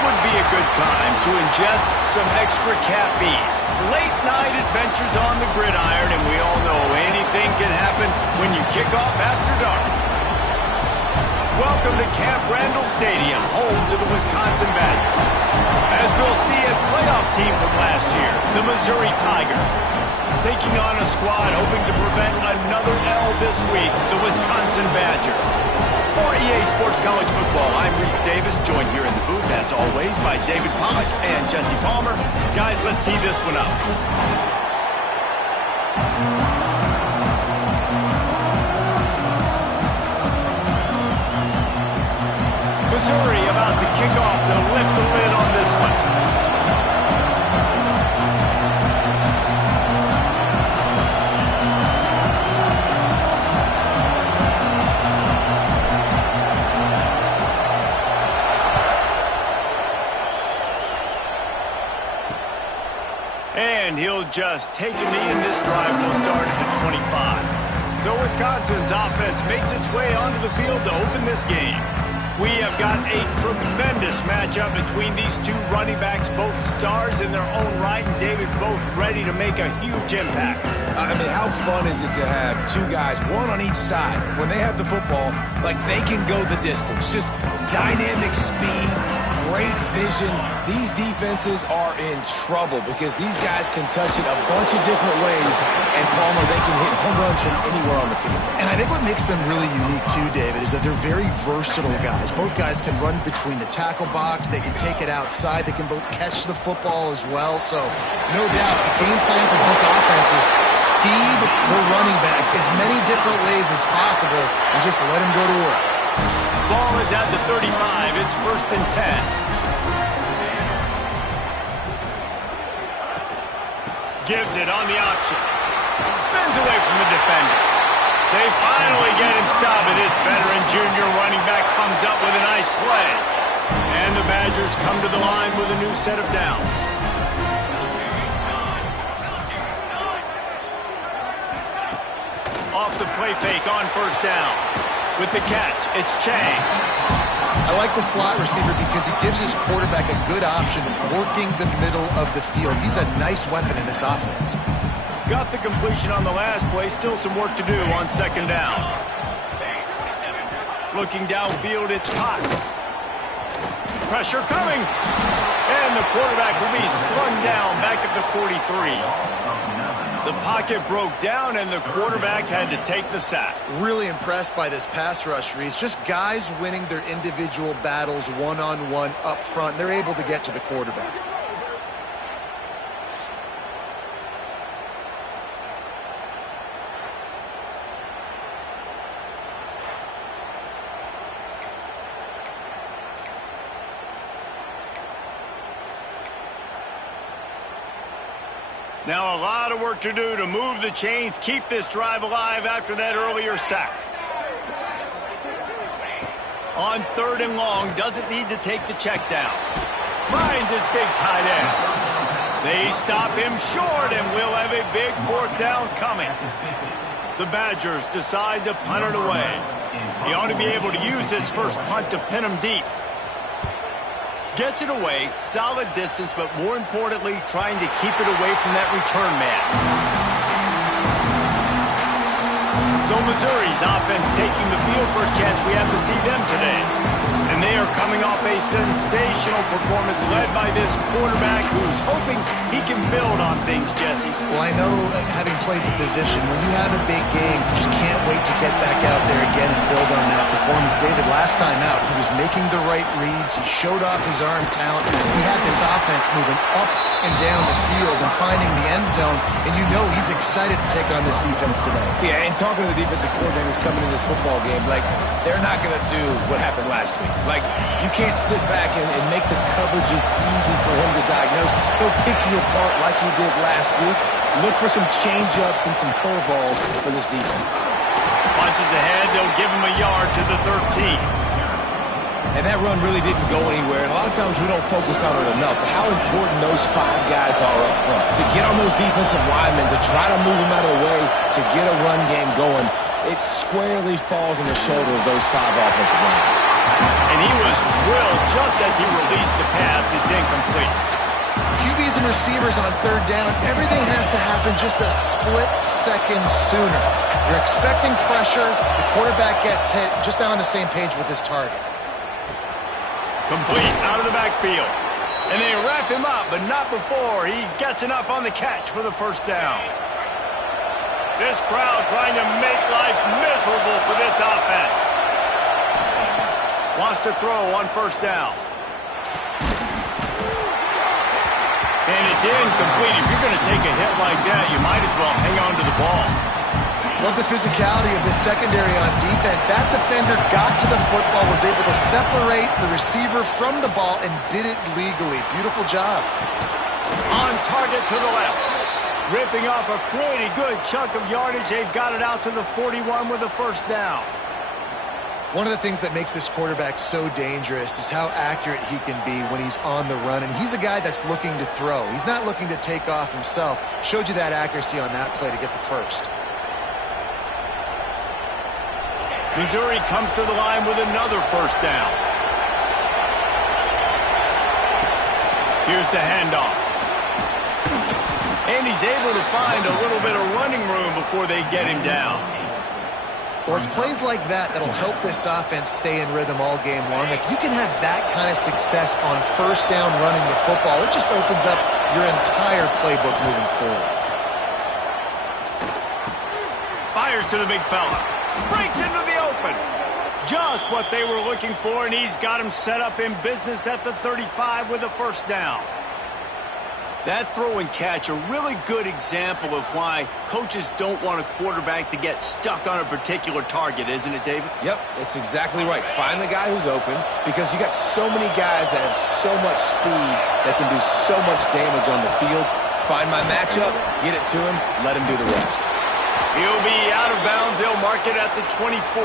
would be a good time to ingest some extra caffeine. Late night adventures on the gridiron, and we all know anything can happen when you kick off after dark. Welcome to Camp Randall Stadium, home to the Wisconsin Badgers. As we'll see, a playoff team from last year, the Missouri Tigers, taking on a squad hoping to prevent another L this week, the Wisconsin Badgers. For EA Sports College Football, I'm Reese Davis, joined here in the booth, as always, by David Pollack and Jesse Palmer. Guys, let's tee this one up. Missouri about to kick off to lift the lid on this one. And he'll just take a knee, and this drive will start at the 25. So Wisconsin's offense makes its way onto the field to open this game. We have got a tremendous matchup between these two running backs, both stars in their own right, and David, both ready to make a huge impact. I mean, how fun is it to have two guys, one on each side, when they have the football, like they can go the distance. Just dynamic speed, great vision. These defenses are in trouble because these guys can touch it a bunch of different ways, and Palmer, they can hit home runs from anywhere on the field. And I think what makes them really unique too, David, is that they're very versatile guys. Both guys can run between the tackle box, they can take it outside, they can both catch the football as well. So no doubt the game plan for both offenses, feed the running back as many different ways as possible and just let him go to work. Ball is at the 35. It's 1st and 10. Gives it on the option. Spins away from the defender. They finally get him stopped, and this veteran junior running back comes up with a nice play. And the Badgers come to the line with a new set of downs. Off the play fake on 1st down. With the catch, it's Chang. I like the slot receiver because he gives his quarterback a good option working the middle of the field. He's a nice weapon in this offense. Got the completion on the last play. Still some work to do on 2nd down. Looking downfield, it's Potts. Pressure coming. And the quarterback will be slung down back at the 43. The pocket broke down, and the quarterback had to take the sack. Really impressed by this pass rush, Reese. Just guys winning their individual battles one-on-one up front. They're able to get to the quarterback. Now a lot of work to do to move the chains, keep this drive alive after that earlier sack. On 3rd and long, doesn't need to take the check down. Finds his big tight end. They stop him short, and we'll have a big 4th down coming. The Badgers decide to punt it away. He ought to be able to use his first punt to pin him deep. Gets it away, solid distance, but more importantly, trying to keep it away from that return man. So Missouri's offense taking the field. First chance we have to see them today. And they are coming off a sensational performance led by this quarterback who's hoping he can build on things, Jesse. Well, I know, having played the position, when you have a big game, you just can't wait to get back out there again and build on that performance. David, last time out, he was making the right reads. He showed off his arm talent. He had this offense moving up and down the field and finding the end zone, and you know he's excited to take on this defense today. Yeah, and talking to the defensive coordinators coming in this football game, like, they're not going to do what happened last week. Like, you can't sit back and make the coverages easy for him to diagnose. He'll pick you apart like he did last week. Look for some change-ups and some curveballs for this defense. Punches ahead, they'll give him a yard to the 13. And that run really didn't go anywhere. And a lot of times we don't focus on it enough. How important those 5 guys are up front. To get on those defensive linemen, to try to move them out of the way, to get a run game going, it squarely falls on the shoulder of those 5 offensive linemen. And he was drilled just as he released the pass. It's incomplete. QBs and receivers on third down, everything has to happen just a split second sooner. You're expecting pressure, the quarterback gets hit, just not on the same page with his target. Complete out of the backfield. And they wrap him up, but not before he gets enough on the catch for the first down. This crowd trying to make life miserable for this offense. Wants to throw on first down. And it's incomplete. If you're going to take a hit like that, you might as well hang on to the ball. Love the physicality of this secondary on defense. That defender got to the football, was able to separate the receiver from the ball, and did it legally. Beautiful job. On target to the left. Ripping off a pretty good chunk of yardage. They've got it out to the 41 with a first down. One of the things that makes this quarterback so dangerous is how accurate he can be when he's on the run. And he's a guy that's looking to throw. He's not looking to take off himself. Showed you that accuracy on that play to get the first. Missouri comes to the line with another first down. Here's the handoff. And he's able to find a little bit of running room before they get him down. Well, it's plays like that that'll help this offense stay in rhythm all game long. Like, you can have that kind of success on first down running the football. It just opens up your entire playbook moving forward. Fires to the big fella. Breaks into the open. Just what they were looking for, and he's got him set up in business at the 35 with a first down. That throw and catch, a really good example of why coaches don't want a quarterback to get stuck on a particular target, isn't it, David? Yep, that's exactly right. Find the guy who's open, because you got so many guys that have so much speed that can do so much damage on the field. Find my matchup, get it to him, let him do the rest. He'll be out of bounds. They'll mark it at the 24.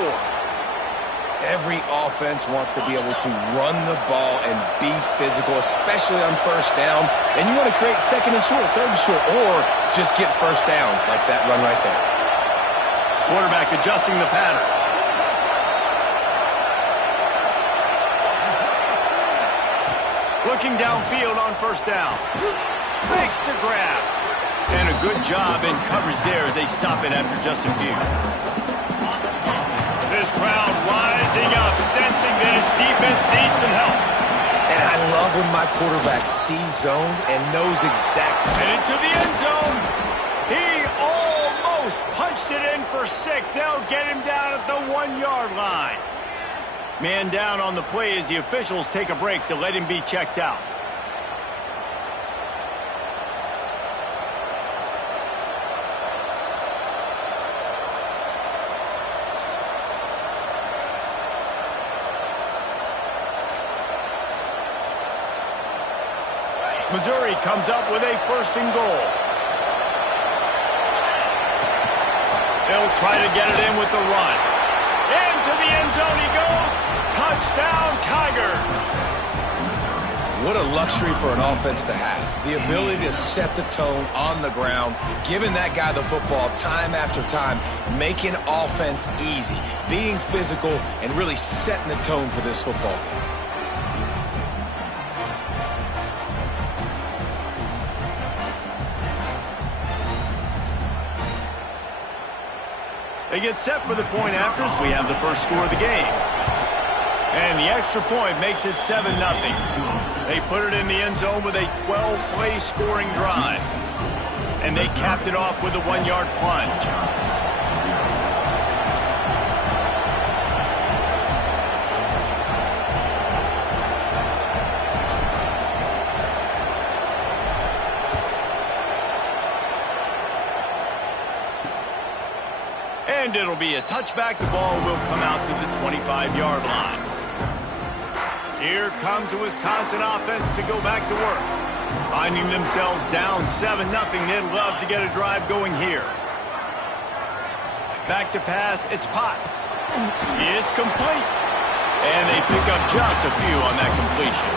Every offense wants to be able to run the ball and be physical, especially on first down. And you want to create second and short, third and short, or just get first downs like that run right there. Quarterback adjusting the pattern. Looking downfield on first down. Makes the grab. And a good job in coverage there as they stop it after just a few. This crowd rising up, sensing that its defense needs some help. And I love when my quarterback sees zoned and knows exactly. And into the end zone. He almost punched it in for 6. They'll get him down at the 1-yard line. Man down on the play as the officials take a break to let him be checked out. Missouri comes up with a first and goal. They'll try to get it in with the run. Into the end zone he goes. Touchdown, Tigers. What a luxury for an offense to have. The ability to set the tone on the ground, giving that guy the football time after time, making offense easy, being physical, and really setting the tone for this football game. They get set for the point after as we have the first score of the game. And the extra point makes it 7-0. They put it in the end zone with a 12-play scoring drive. And they capped it off with a 1-yard plunge. And it'll be a touchback. The ball will come out to the 25-yard line. Here comes the Wisconsin offense to go back to work. Finding themselves down 7-0. They'd love to get a drive going here. Back to pass. It's Potts. It's complete. And they pick up just a few on that completion.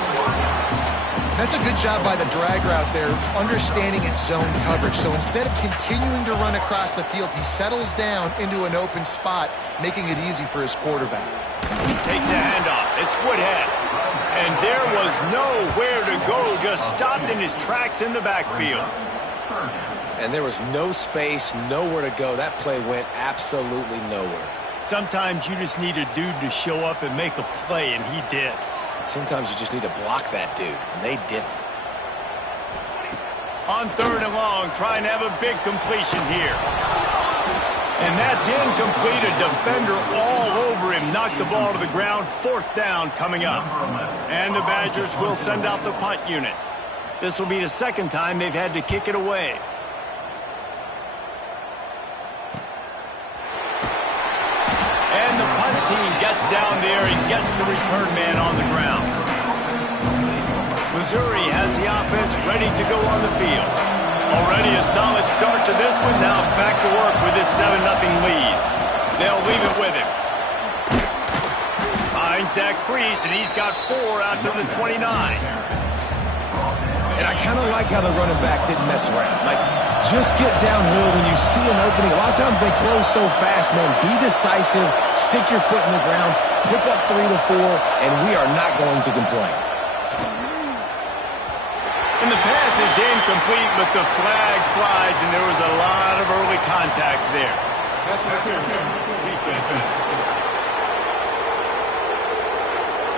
That's a good job by the drag route there, understanding its zone coverage. So instead of continuing to run across the field, he settles down into an open spot, making it easy for his quarterback. Takes a handoff. It's Woodhead. And there was nowhere to go. Just stopped in his tracks in the backfield. And there was no space, nowhere to go. That play went absolutely nowhere. Sometimes you just need a dude to show up and make a play, and he did. Sometimes you just need to block that dude, and they didn't. On 3rd and long, trying to have a big completion here. And that's incomplete. A defender all over him. Knocked the ball to the ground. 4th down coming up. And the Badgers will send out the punt unit. This will be the second time they've had to kick it away. And the punt team gets down there and gets the return man on the ground. Missouri has the offense ready to go on the field. Already a solid start to this one. Now back to work with this 7-0 lead. They'll leave it with him. Finds that crease, and he's got 4 out to the 29. And I kind of like how the running back didn't mess around. Like, just get downhill when you see an opening. A lot of times they close so fast, man. Be decisive, stick your foot in the ground, pick up 3 to 4, and we are not going to complain. And the pass is incomplete, but the flag flies, and there was a lot of early contact there.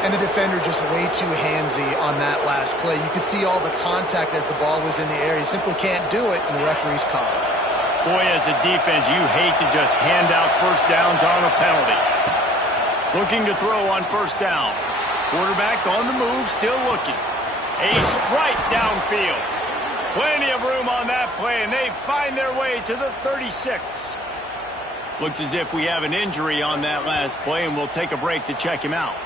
And the defender just way too handsy on that last play. You could see all the contact as the ball was in the air. He simply can't do it, and the referee's called it. Boy, as a defense, you hate to just hand out first downs on a penalty. Looking to throw on 1st down. Quarterback on the move, still looking. A strike downfield. Plenty of room on that play, and they find their way to the 36. Looks as if we have an injury on that last play, and we'll take a break to check him out.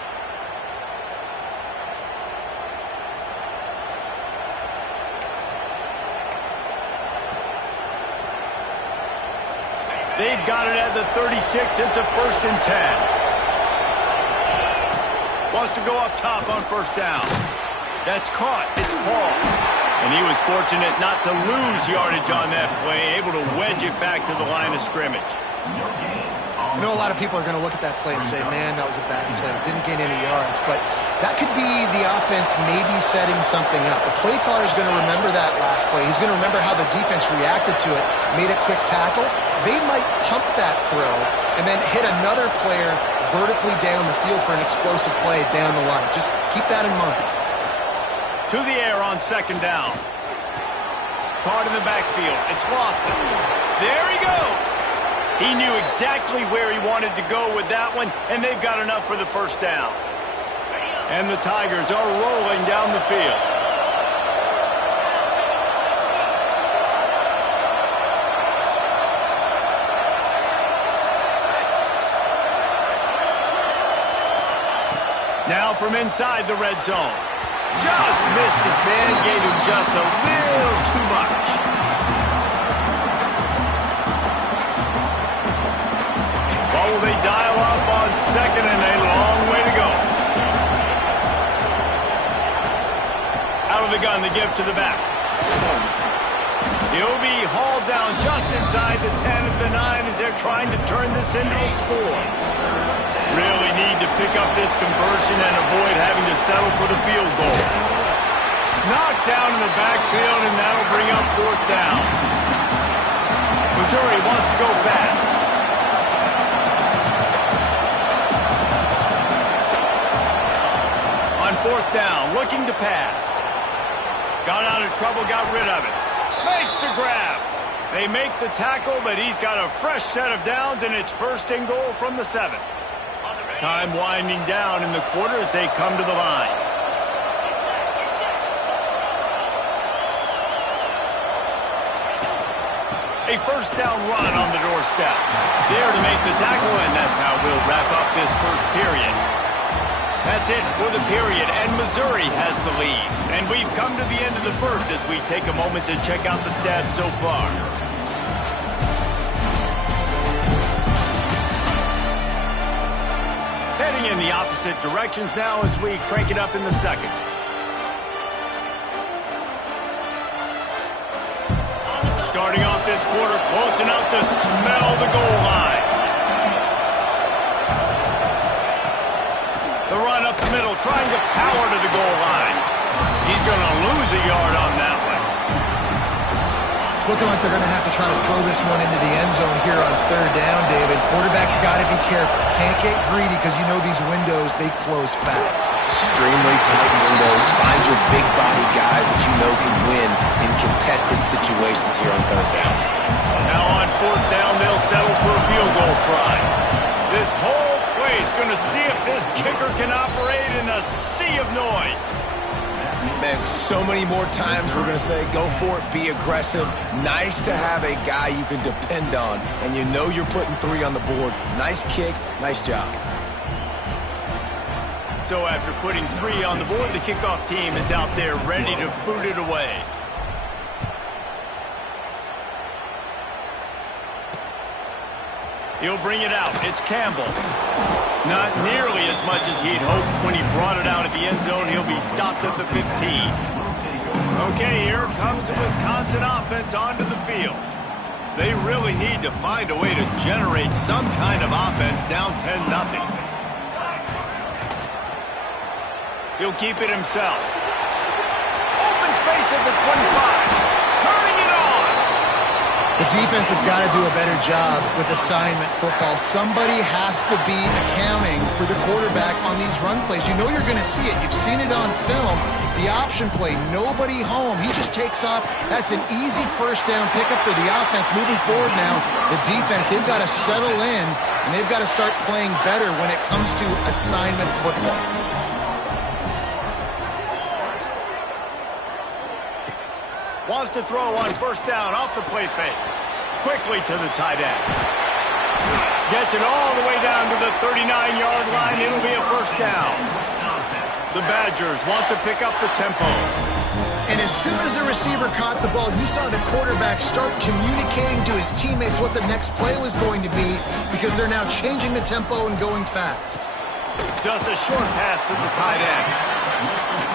They've got it at the 36. It's a 1st and 10. Wants to go up top on 1st down. That's caught. It's Paul. And he was fortunate not to lose yardage on that play, able to wedge it back to the line of scrimmage. I know a lot of people are going to look at that play and say, man, that was a bad play. Didn't gain any yards. But that could be the offense maybe setting something up. The play caller is going to remember that last play. He's going to remember how the defense reacted to it, made a quick tackle. They might pump that throw and then hit another player vertically down the field for an explosive play down the line. Just keep that in mind. To the air on 2nd down. Caught in the backfield. It's Lawson. There he goes. He knew exactly where he wanted to go with that one, and they've got enough for the 1st down. And the Tigers are rolling down the field. Now from inside the red zone. Just missed his man, gave him just a little too much. Well, will they dial up on 2nd and a long way to go? Out of the gun, the give to the back. He'll be hauled down just inside the 10 at the 9 as they're trying to turn this into a score. Really need to pick up this conversion and avoid having to settle for the field goal. Knocked down in the backfield, and that'll bring up 4th down. Missouri wants to go fast. On 4th down, looking to pass. Got out of trouble, got rid of it. Makes the grab. They make the tackle, but he's got a fresh set of downs, and it's 1st and goal from the 7. Time winding down in the quarter as they come to the line. A 1st down run on the doorstep. There to make the tackle, and that's how we'll wrap up this 1st period. That's it for the period, and Missouri has the lead. And we've come to the end of the 1st as we take a moment to check out the stats so far. Heading in the opposite directions now as we crank it up in the 2nd. Starting off this quarter close enough to smell the goal line. middle, trying to power to the goal line. He's going to lose a yard on that one. It's looking like they're going to have to try to throw this one into the end zone here on third down, David. Quarterback's got to be careful. Can't get greedy because you know these windows, they close fast. Extremely tight windows. Find your big body guys that you know can win in contested situations here on third down. Now on fourth down, they'll settle for a field goal try. This whole place going to see if this kicker can operate in a sea of noise. Man, so many more times we're going to say, go for it, be aggressive. Nice to have a guy you can depend on, and you know you're putting 3 on the board. Nice kick, nice job. So after putting 3 on the board, the kickoff team is out there ready to boot it away. He'll bring it out. It's Campbell. Not nearly as much as he'd hoped when he brought it out at the end zone. He'll be stopped at the 15. Okay, here comes the Wisconsin offense onto the field. They really need to find a way to generate some kind of offense down 10-0. He'll keep it himself. Open space at the 25. Turning it on. The defense has got to do a better job with assignment football. Somebody has to be accounting for the quarterback on these run plays. You know you're going to see it. You've seen it on film. The option play, nobody home. He just takes off. That's an easy first down pickup for the offense. Moving forward now, the defense, they've got to settle in, and they've got to start playing better when it comes to assignment football. Wants to throw on first down off the play fake. Quickly to the tight end. Gets it all the way down to the 39-yard line. It'll be a first down. The Badgers want to pick up the tempo. And as soon as the receiver caught the ball, you saw the quarterback start communicating to his teammates what the next play was going to be because they're now changing the tempo and going fast. Just a short pass to the tight end.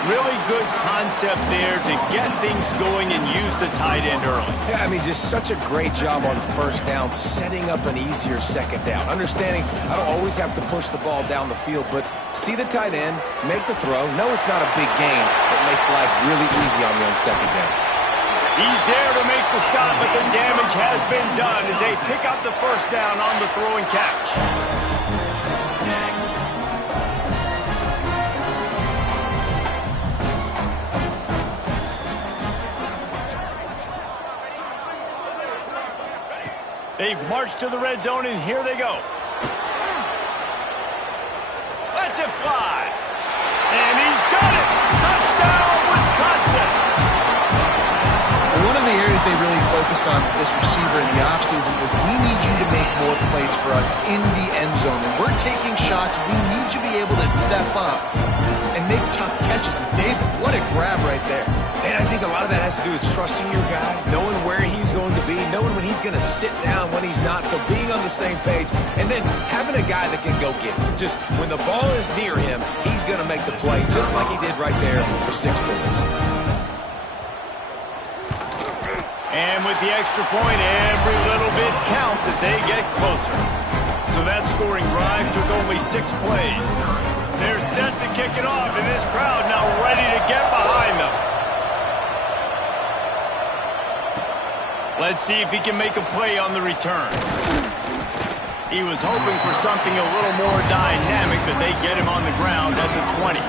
Really good concept there to get things going and use the tight end early. Yeah, I mean, just such a great job on first down, setting up an easier second down. Understanding I don't always have to push the ball down the field, but see the tight end, make the throw. No, it's not a big gain, but makes life really easy on me on second down. He's there to make the stop, but the damage has been done as they pick up the first down on the throw and catch. They've marched to the red zone, and here they go. Lets it fly. And he's got it. Touchdown, Wisconsin. One of the areas they really focused on with this receiver in the offseason was we need you to make more plays for us in the end zone. And we're taking shots. We need you to be able to step up and make tough catches. And David, what a grab right there. And I think a lot of that has to do with trusting your guy, knowing where he's going to be, knowing when he's going to sit down, when he's not, so being on the same page, and then having a guy that can go get it. Just when the ball is near him, he's going to make the play, just like he did right there for 6 points. And with the extra point, every little bit counts as they get closer. So that scoring drive took only 6 plays. They're set to kick it off, and this crowd now ready to get behind them. Let's see if he can make a play on the return. He was hoping for something a little more dynamic, but they get him on the ground at the 20.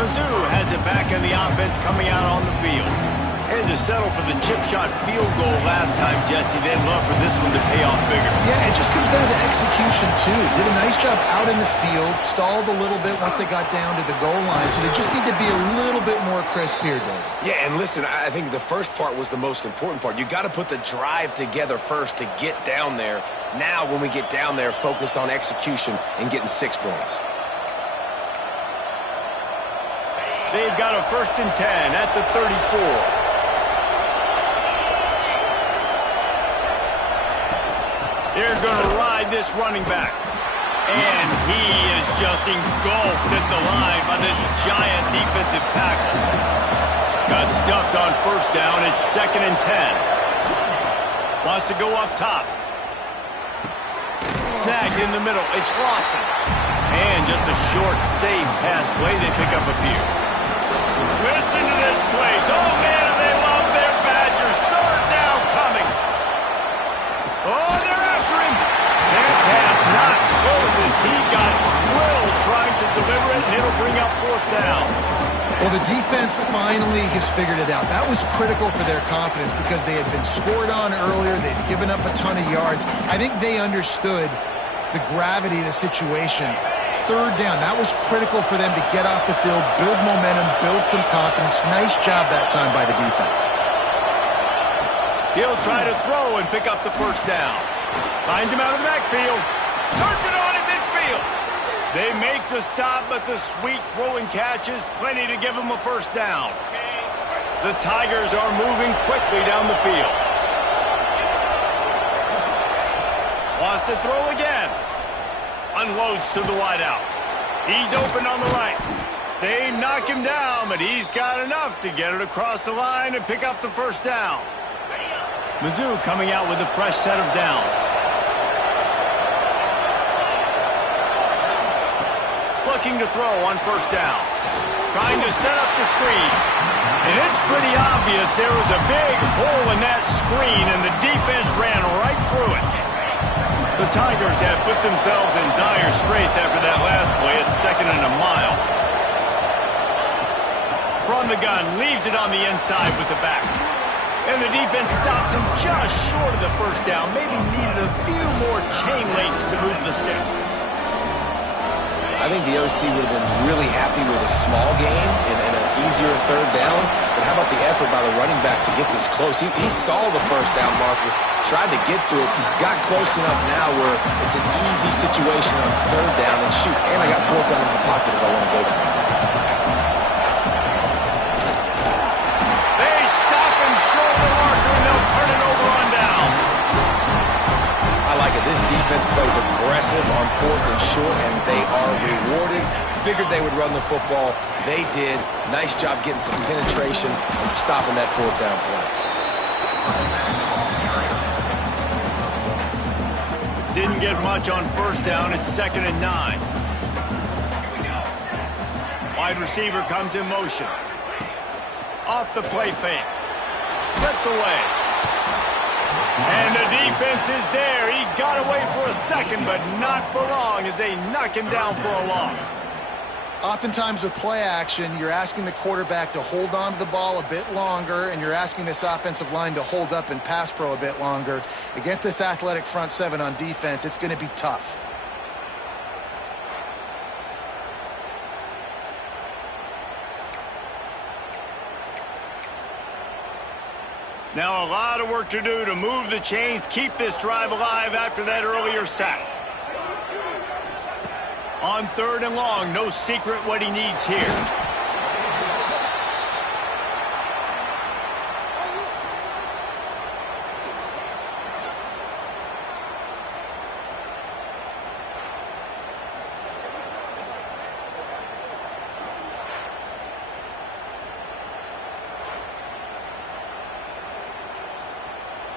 Mizzou has it back in the offense coming out on the field. Had to settle for the chip shot field goal last time, Jesse. They'd love for this one to pay off bigger. Yeah, it just comes down to execution, too. Did a nice job out in the field, stalled a little bit once they got down to the goal line, so they just need to be a little bit more crisp here, David. Yeah, and listen, I think the first part was the most important part. You got to put the drive together first to get down there. Now, when we get down there, focus on execution and getting 6 points. They've got a 1st and 10 at the 34. They're going to ride this running back. And he is just engulfed at the line by this giant defensive tackle. Got stuffed on first down. It's 2nd and 10. Wants to go up top. Snagged in the middle. It's Lawson. And just a short, safe pass play. They pick up a few. Listen to this place. Oh, man, they love their Badgers. Third down coming. Oh, they're after him. That pass not close as he got thrilled trying to deliver it, and it'll bring up fourth down. Well, the defense finally has figured it out. That was critical for their confidence because they had been scored on earlier. They'd given up a ton of yards. I think they understood the gravity of the situation. Third down, that was critical for them to get off the field, build momentum, build some confidence. Nice job that time by the defense. He'll try to throw and pick up the first down. Finds him out of the backfield. Turns it on in midfield. They make the stop, but the sweet throwing catch is plenty to give them a first down. The Tigers are moving quickly down the field. Wants to throw again. Unloads to the wideout. He's open on the right. They knock him down, but he's got enough to get it across the line and pick up the first down. Mizzou coming out with a fresh set of downs. Looking to throw on first down. Trying to set up the screen. And it's pretty obvious there was a big hole in that screen, and the defense ran right through it. The Tigers have put themselves in dire straits after that last play at 2nd and a mile. From the gun, leaves it on the inside with the back. And the defense stops him just short of the first down. Maybe needed a few more chain links to move the sticks. I think the OC would have been really happy with a small gain and an easier third down. But how about the effort by the running back to get this close? He saw the first down marker, tried to get to it, got close enough now where it's an easy situation on third down. And shoot, and I got fourth down in the pocket if I want to go for it. They stop him short of the marker, and they'll turn it over on down. I like it. This defense plays aggressive on 4th and short, and they are rewarded. Figured they would run the football. They did. Nice job getting some penetration and stopping that 4th down play. Didn't get much on first down. It's 2nd and 9. Wide receiver comes in motion. Off the play fake. Slips away. And the defense is there. He got away for a second, but not for long as they knock him down for a loss. Oftentimes with play action, you're asking the quarterback to hold on to the ball a bit longer, and you're asking this offensive line to hold up in pass pro a bit longer. Against this athletic front seven on defense, it's going to be tough. Now a lot of work to do to move the chains, keep this drive alive after that earlier sack. On 3rd and long, no secret what he needs here.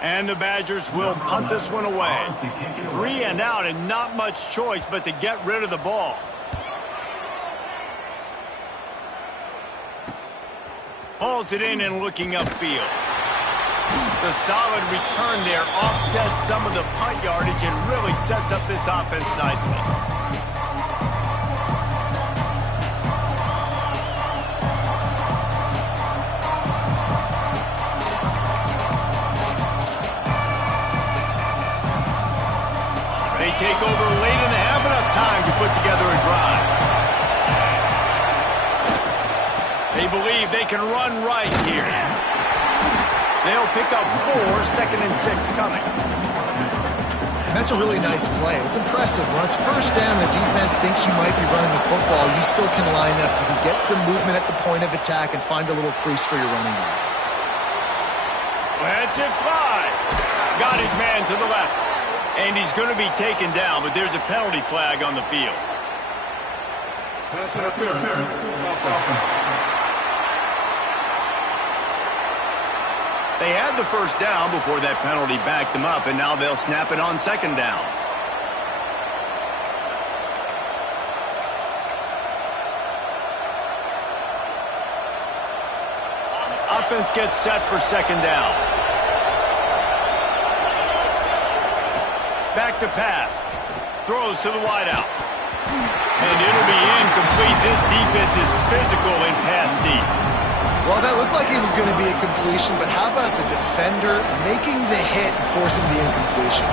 And the Badgers will punt this one away. 3 and out and not much choice but to get rid of the ball. Hauls it in and looking upfield. The solid return there offsets some of the punt yardage and really sets up this offense nicely. Take over late in the half, enough time to put together a drive. They believe they can run right here. They'll pick up 4, 2nd and 6 coming. And that's a really nice play. It's impressive. When it's first down, the defense thinks you might be running the football. You still can line up. You can get some movement at the point of attack and find a little crease for your running back. Lets it fly. Got his man to the left. And he's going to be taken down, but there's a penalty flag on the field. Pass interference. They had the first down before that penalty backed them up, and now they'll snap it on 2nd down. offense gets set for second down. Back to pass. Throws to the wideout. And it'll be incomplete. This defense is physical in pass deep. Well, that looked like it was going to be a completion, but how about the defender making the hit and forcing the incompletion?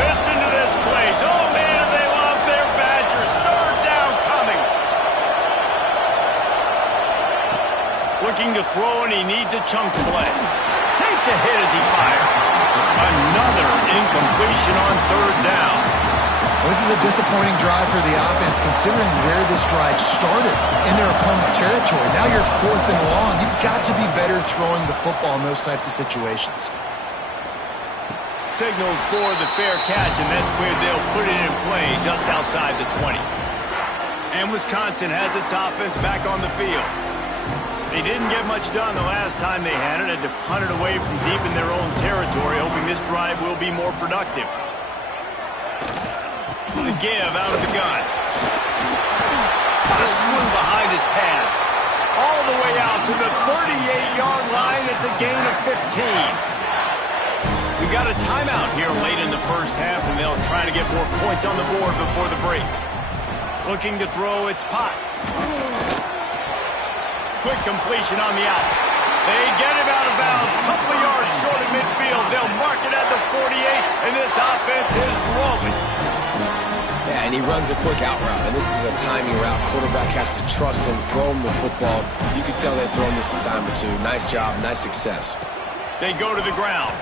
Listen to this place. Oh, man, do they love their Badgers. Third down coming. Looking to throw, and he needs a chunk play. Takes a hit as he fires. Another incompletion on third down. This is a disappointing drive for the offense, considering where this drive started in their opponent territory. Now you're 4th and long. You've got to be better throwing the football in those types of situations. Signals for the fair catch, and that's where they'll put it in play, just outside the 20. And Wisconsin has its offense back on the field. They didn't get much done the last time they had it, to punt it away from deep in their own territory, hoping this drive will be more productive. The give out of the gun. The swing behind his pad. All the way out to the 38-yard line. It's a gain of 15. We got a timeout here late in the first half, and they'll try to get more points on the board before the break. Looking to throw, it's Potts. Quick completion on the out. They get him out of bounds. Couple of yards short of midfield. They'll mark it at the 48, and this offense is rolling. Yeah, and he runs a quick out route, and this is a timing route. Quarterback has to trust him, throw him the football. You can tell they've thrown this a time or two. Nice job, nice success. They go to the ground.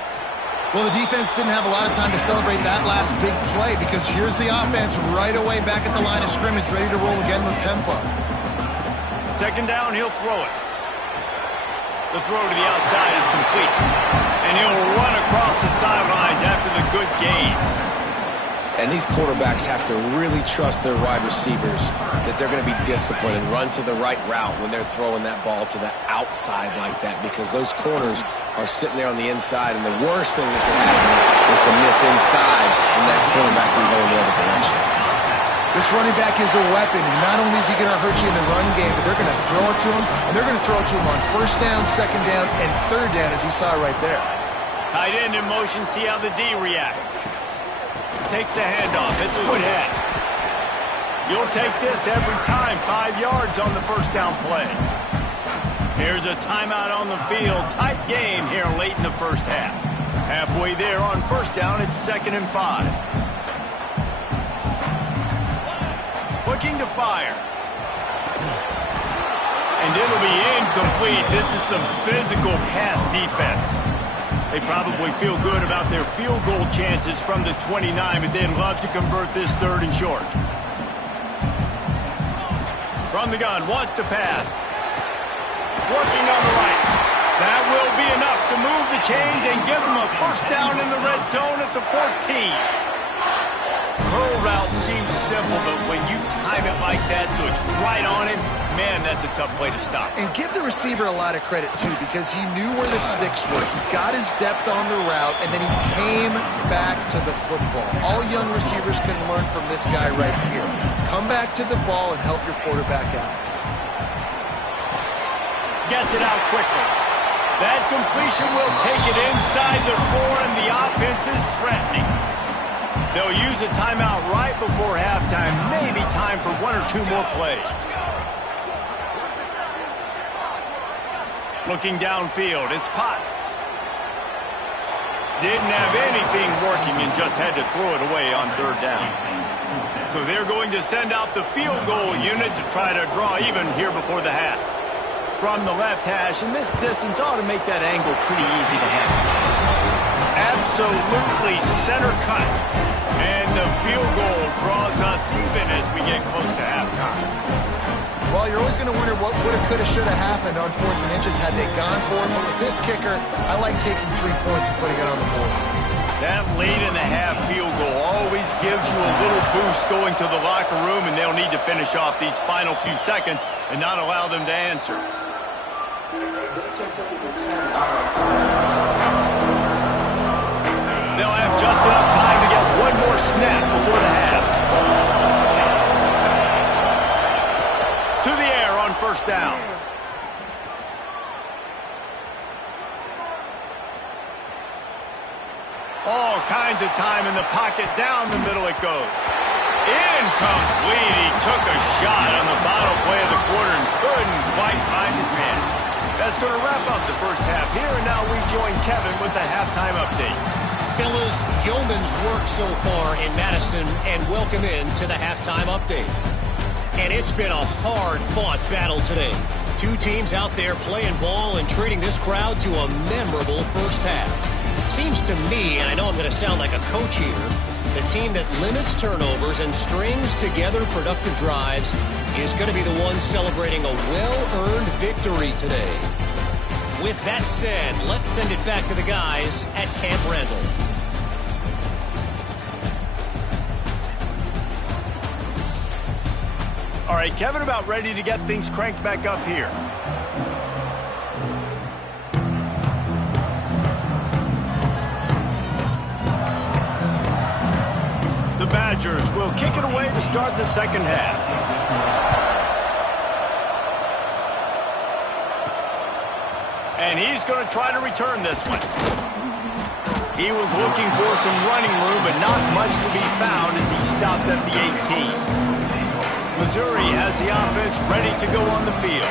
Well, the defense didn't have a lot of time to celebrate that last big play, because here's the offense right away back at the line of scrimmage, ready to roll again with tempo. Second down, he'll throw it. The throw to the outside is complete. And he'll run across the sidelines after the good gain. And these quarterbacks have to really trust their wide receivers that they're going to be disciplined and run to the right route when they're throwing that ball to the outside like that, because those corners are sitting there on the inside, and the worst thing that can happen is to miss inside and that quarterback can go in the other direction. This running back is a weapon. Not only is he going to hurt you in the run game, but they're going to throw it to him, and they're going to throw it to him on first down, second down, and third down, as you saw right there. Tight end in motion, see how the D reacts. Takes the handoff. It's a good head. You'll take this every time. 5 yards on the first down play. Here's a timeout on the field. Tight game here late in the first half. Halfway there on first down, it's 2nd and 5. Looking to fire. And it'll be incomplete. This is some physical pass defense. They probably feel good about their field goal chances from the 29, but they'd love to convert this 3rd and short. From the gun, wants to pass. Working on the right. That will be enough to move the chains and give them a first down in the red zone at the 14. Curl route seems simple, but when you time it like that so it's right on him, man, that's a tough play to stop. And give the receiver a lot of credit, too, because he knew where the sticks were. He got his depth on the route, and then he came back to the football. All young receivers can learn from this guy right here. Come back to the ball and help your quarterback out. Gets it out quickly. That completion will take it inside the 4, and the offense is threatening. They'll use a timeout right before halftime. Maybe time for 1 or 2 more plays. Looking downfield, it's Potts. Didn't have anything working and just had to throw it away on 3rd down. So they're going to send out the field goal unit to try to draw even here before the half. From the left hash, and this distance ought to make that angle pretty easy to handle. Absolutely center cut. And the field goal draws us even as we get close to halftime. Well, you're always going to wonder what would have, could have, should have happened on 4th and inches had they gone for it. But with this kicker, I like taking 3 points and putting it on the board. That late in the half field goal always gives you a little boost going to the locker room, and they'll need to finish off these final few seconds and not allow them to answer. They'll have just enough time to get one more snap before the half. To the air on first down. kinds of time in the pocket. Down the middle it goes. Incomplete. He took a shot on the final play of the quarter and couldn't quite find his man. That's going to wrap up the first half here, and now we join Kevin with the halftime update. Fellas, yeoman's work so far in Madison, and welcome in to the halftime update. And it's been a hard-fought battle today. Two teams out there playing ball and treating this crowd to a memorable first half. Seems to me, and I know I'm going to sound like a coach here, the team that limits turnovers and strings together productive drives is going to be the one celebrating a well-earned victory today. With that said, let's send it back to the guys at Camp Randall. All right, Kevin, about ready to get things cranked back up here. The Badgers will kick it away to start the second half. And he's going to try to return this one. He was looking for some running room, but not much to be found as he stopped at the 18. Missouri has the offense ready to go on the field.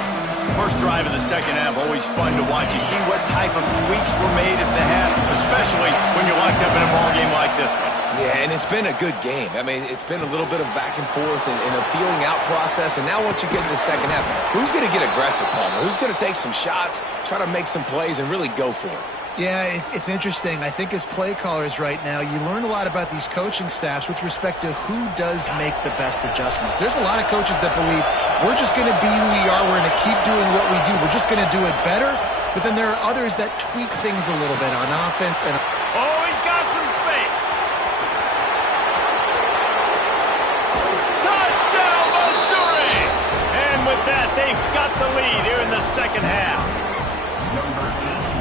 First drive of the second half, always fun to watch. You see what type of tweaks were made at the half, especially when you're locked up in a ball game like this one. Yeah, and it's been a good game. I mean, it's been a little bit of back and forth and a feeling out process. And now once you get in the second half, who's going to get aggressive, Palmer? Who's going to take some shots, try to make some plays, and really go for it? Yeah, it's interesting. I think as play callers right now, you learn a lot about these coaching staffs with respect to who does make the best adjustments. There's a lot of coaches that believe we're just going to be who we are. We're going to keep doing what we do. We're just going to do it better. But then there are others that tweak things a little bit on offense. And oh, he's got some space. Touchdown, Missouri! And with that, they've got the lead here in the second half.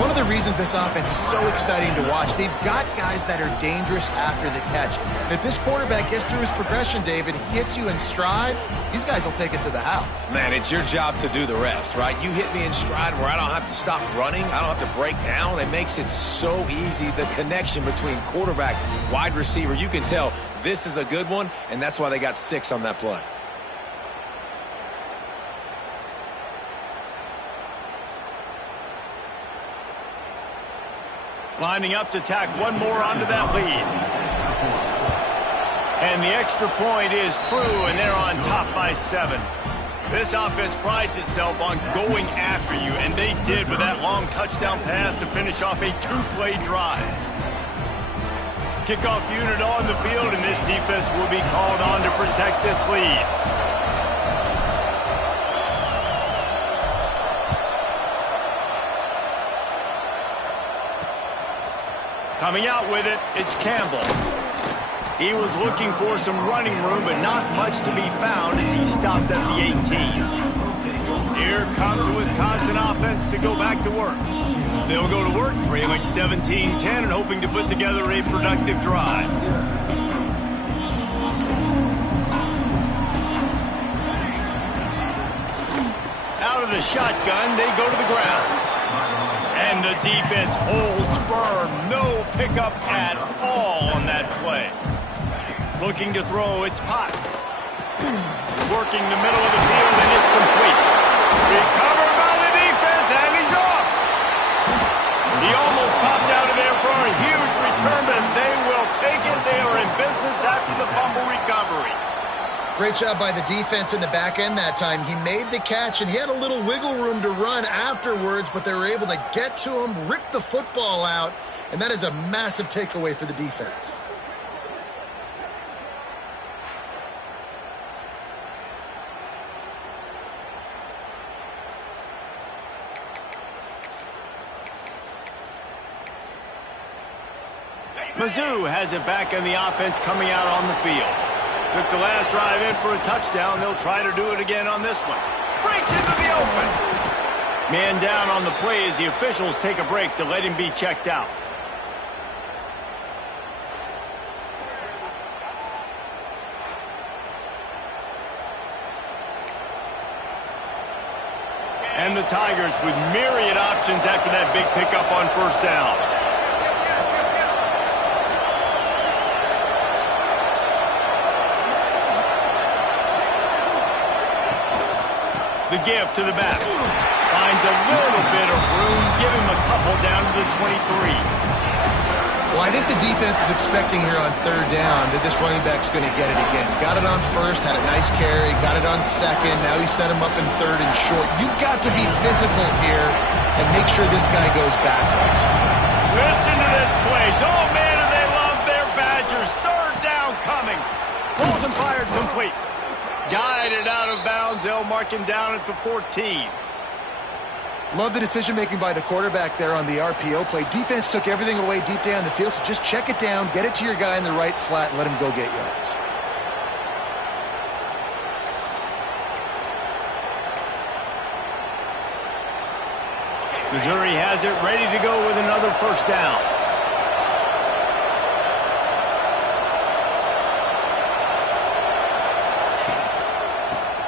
One of the reasons this offense is so exciting to watch, they've got guys that are dangerous after the catch. And if this quarterback gets through his progression, David, hits you in stride, these guys will take it to the house. Man, it's your job to do the rest, right? You hit me in stride where I don't have to stop running. I don't have to break down. It makes it so easy, the connection between quarterback, wide receiver. You can tell this is a good one, and that's why they got 6 on that play. Lining up to tack one more onto that lead. And the extra point is true, and they're on top by 7. This offense prides itself on going after you, and they did with that long touchdown pass to finish off a 2-play drive. Kickoff unit on the field, and this defense will be called on to protect this lead. Coming out with it, it's Campbell. He was looking for some running room, but not much to be found as he stopped at the 18. Here comes the Wisconsin offense to go back to work. They'll go to work trailing 17-10 and hoping to put together a productive drive. Out of the shotgun, they go to the ground. And the defense holds firm. No pickup at all on that play. Looking to throw, it's Potts. Working the middle of the field, and it's complete. Recovered by the defense, and he's off. He almost popped out of there for a huge return, but they will take it. They are in business after the fumble recovery. Great job by the defense in the back end that time. He made the catch, and he had a little wiggle room to run afterwards, but they were able to get to him, rip the football out, and that is a massive takeaway for the defense. Mizzou has it back in the offense coming out on the field. Took the last drive in for a touchdown. They'll try to do it again on this one. Breaks into the open. Man down on the play as the officials take a break to let him be checked out. And the Tigers with myriad options after that big pickup on first down. The give to the back. Finds a little bit of room. Give him a couple down to the 23. Well, I think the defense is expecting here on third down that this running back's going to get it again. Got it on first, had a nice carry, got it on second. Now he set him up in third and short. You've got to be physical here and make sure this guy goes backwards. Listen to this place. Oh, man, do they love their Badgers. Third down coming. Pulls and fired complete. Guided out of bounds. They'll mark him down at the 14. Love the decision-making by the quarterback there on the RPO play. Defense took everything away deep down the field, so just check it down, get it to your guy in the right flat, and let him go get yards. Missouri has it ready to go with another first down.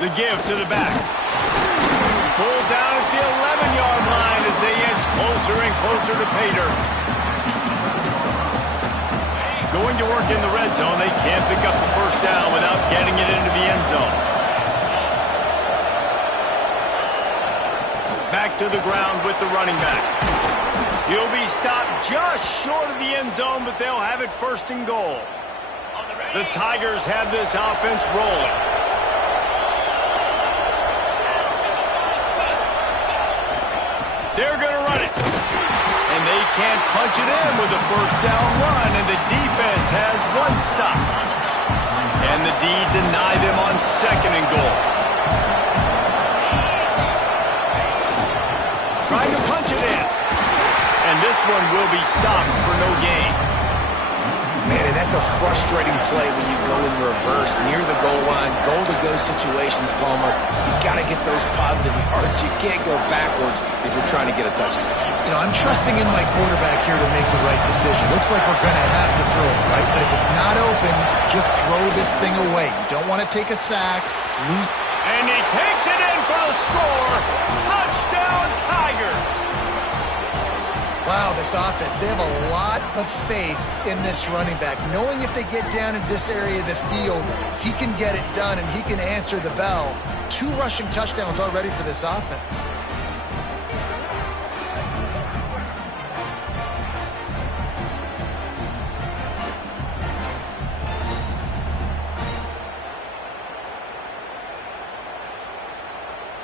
The give to the back. Pulled down at the 11-yard line as they inch closer and closer to pay dirt. Going to work in the red zone, they can't pick up the first down without getting it into the end zone. Back to the ground with the running back. He'll be stopped just short of the end zone, but they'll have it first and goal. The Tigers have this offense rolling. They're going to run it. And they can't punch it in with a first down run, and the defense has one stop. Can the D deny them on second and goal? Trying to punch it in. And this one will be stopped for no gain. Man, and that's a frustrating play when you go in reverse near the goal line, goal-to-go situations, Palmer. You got to get those positive yards. You can't go backwards if you're trying to get a touchdown. You know, I'm trusting in my quarterback here to make the right decision. Looks like we're going to have to throw it, right? But if it's not open, just throw this thing away. You don't want to take a sack, lose. And he takes it in for the score. Touchdown, Tigers. Wow, this offense, they have a lot of faith in this running back, knowing if they get down in this area of the field, he can get it done and he can answer the bell. 2 rushing touchdowns already for this offense.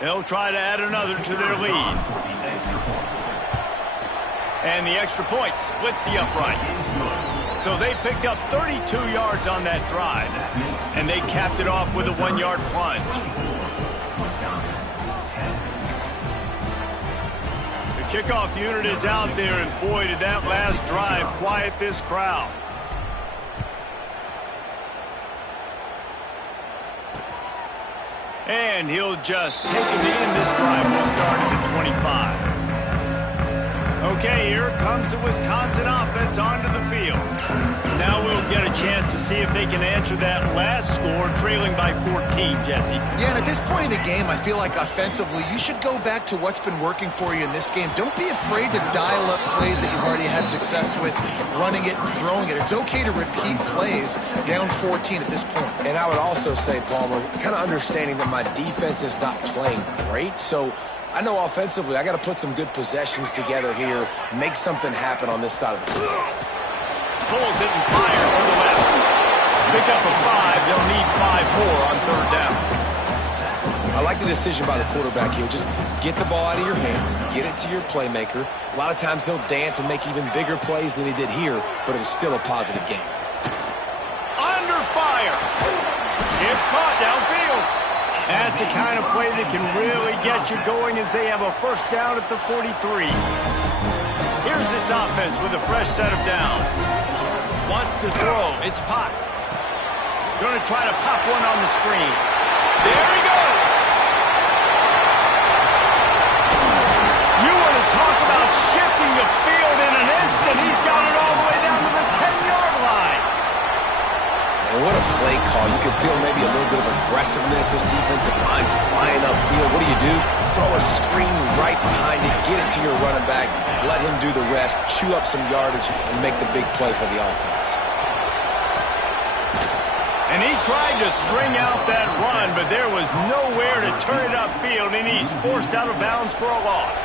They'll try to add another to their lead. And the extra point splits the uprights. So they picked up 32 yards on that drive. And they capped it off with a 1-yard plunge. The kickoff unit is out there, and boy, did that last drive quiet this crowd. And he'll just take him in. This drive will start at the 25. Okay, here comes the Wisconsin offense onto the field. Now we'll get a chance to see if they can answer that last score, trailing by 14, Jesse. Yeah, and at this point in the game, I feel like offensively, you should go back to what's been working for you in this game. Don't be afraid to dial up plays that you've already had success with, running it and throwing it. It's okay to repeat plays down 14 at this point. And I would also say, Palmer, kind of understanding that my defense is not playing great, so I know offensively I got to put some good possessions together here, make something happen on this side of the field. Pulls it and fires to the left. Pick up a 5. They'll need 5 more on third down. I like the decision by the quarterback here. Just get the ball out of your hands, get it to your playmaker. A lot of times he'll dance and make even bigger plays than he did here, but it was still a positive game. Under fire. It's caught downfield. That's the kind of play that can really get you going as they have a first down at the 43. Here's this offense with a fresh set of downs. Wants to throw. It's Potts. Going to try to pop one on the screen. There he goes. You want to talk about shifting the field in an instant. He's got it all the way down to the 10-yard line. And what a play call. You can feel maybe a little bit of aggressiveness. This defensive line flying upfield. What do? Throw a screen right behind it. Get it to your running back. Let him do the rest. Chew up some yardage and make the big play for the offense. And And he tried to string out that run, but there was nowhere to turn it upfield, and he's forced out of bounds for a loss.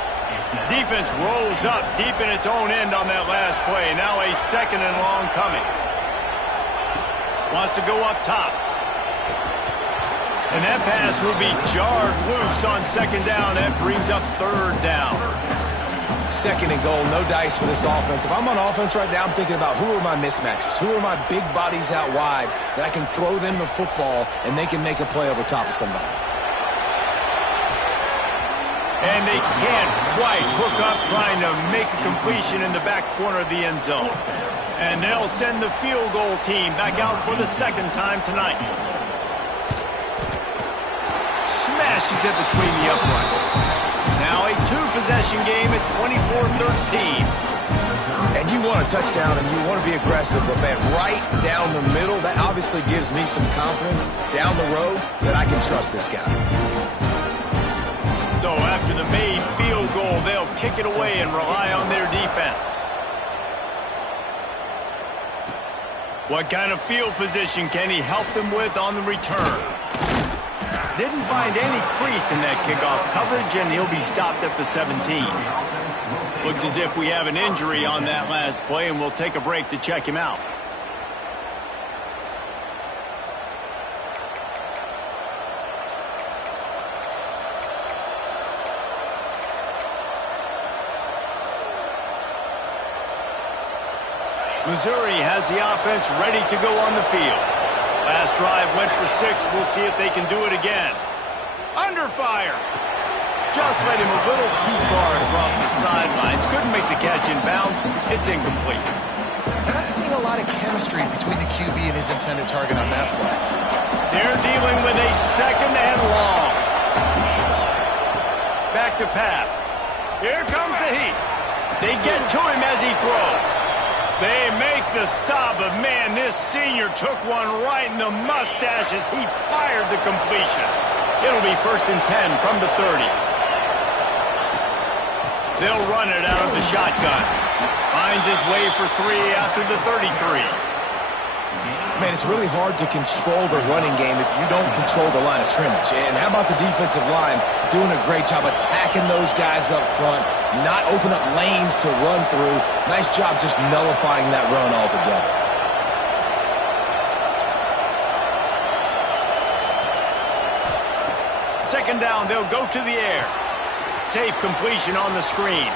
Defense rolls up deep in its own end on that last play. Now a 2nd and long coming. Wants to go up top. And that pass will be jarred loose on 2nd down. That brings up 3rd down. 2nd and goal, no dice for this offense. If I'm on offense right now, I'm thinking about who are my mismatches? Who are my big bodies out wide that I can throw them the football and they can make a play over top of somebody? And they can't quite hook up trying to make a completion in the back corner of the end zone. And they'll send the field goal team back out for the 2nd time tonight. Smashes it between the uprights. Now a 2-possession game at 24-13. And you want a touchdown and you want to be aggressive, but man, right down the middle, that obviously gives me some confidence down the road that I can trust this guy. So after the made field goal, they'll kick it away and rely on their defense. What kind of field position can he help them with on the return? Didn't find any crease in that kickoff coverage, and he'll be stopped at the 17. Looks as if we have an injury on that last play, and we'll take a break to check him out. Missouri has the offense ready to go on the field. Last drive went for 6. We'll see if they can do it again. Under fire. Just led him a little too far across the sidelines. Couldn't make the catch in bounds. It's incomplete. Not seeing a lot of chemistry between the QB and his intended target on that play. They're dealing with a 2nd and long. Back to pass. Here comes the heat. They get to him as he throws. They make the stop, but man, this senior took one right in the mustache as he fired the completion. It'll be 1st and 10 from the 30. They'll run it out of the shotgun. Finds his way for 3 after the 33. Man, it's really hard to control the running game if you don't control the line of scrimmage. And how about the defensive line doing a great job attacking those guys up front, not open up lanes to run through. Nice job just nullifying that run altogether. Second down, they'll go to the air. Safe completion on the screen.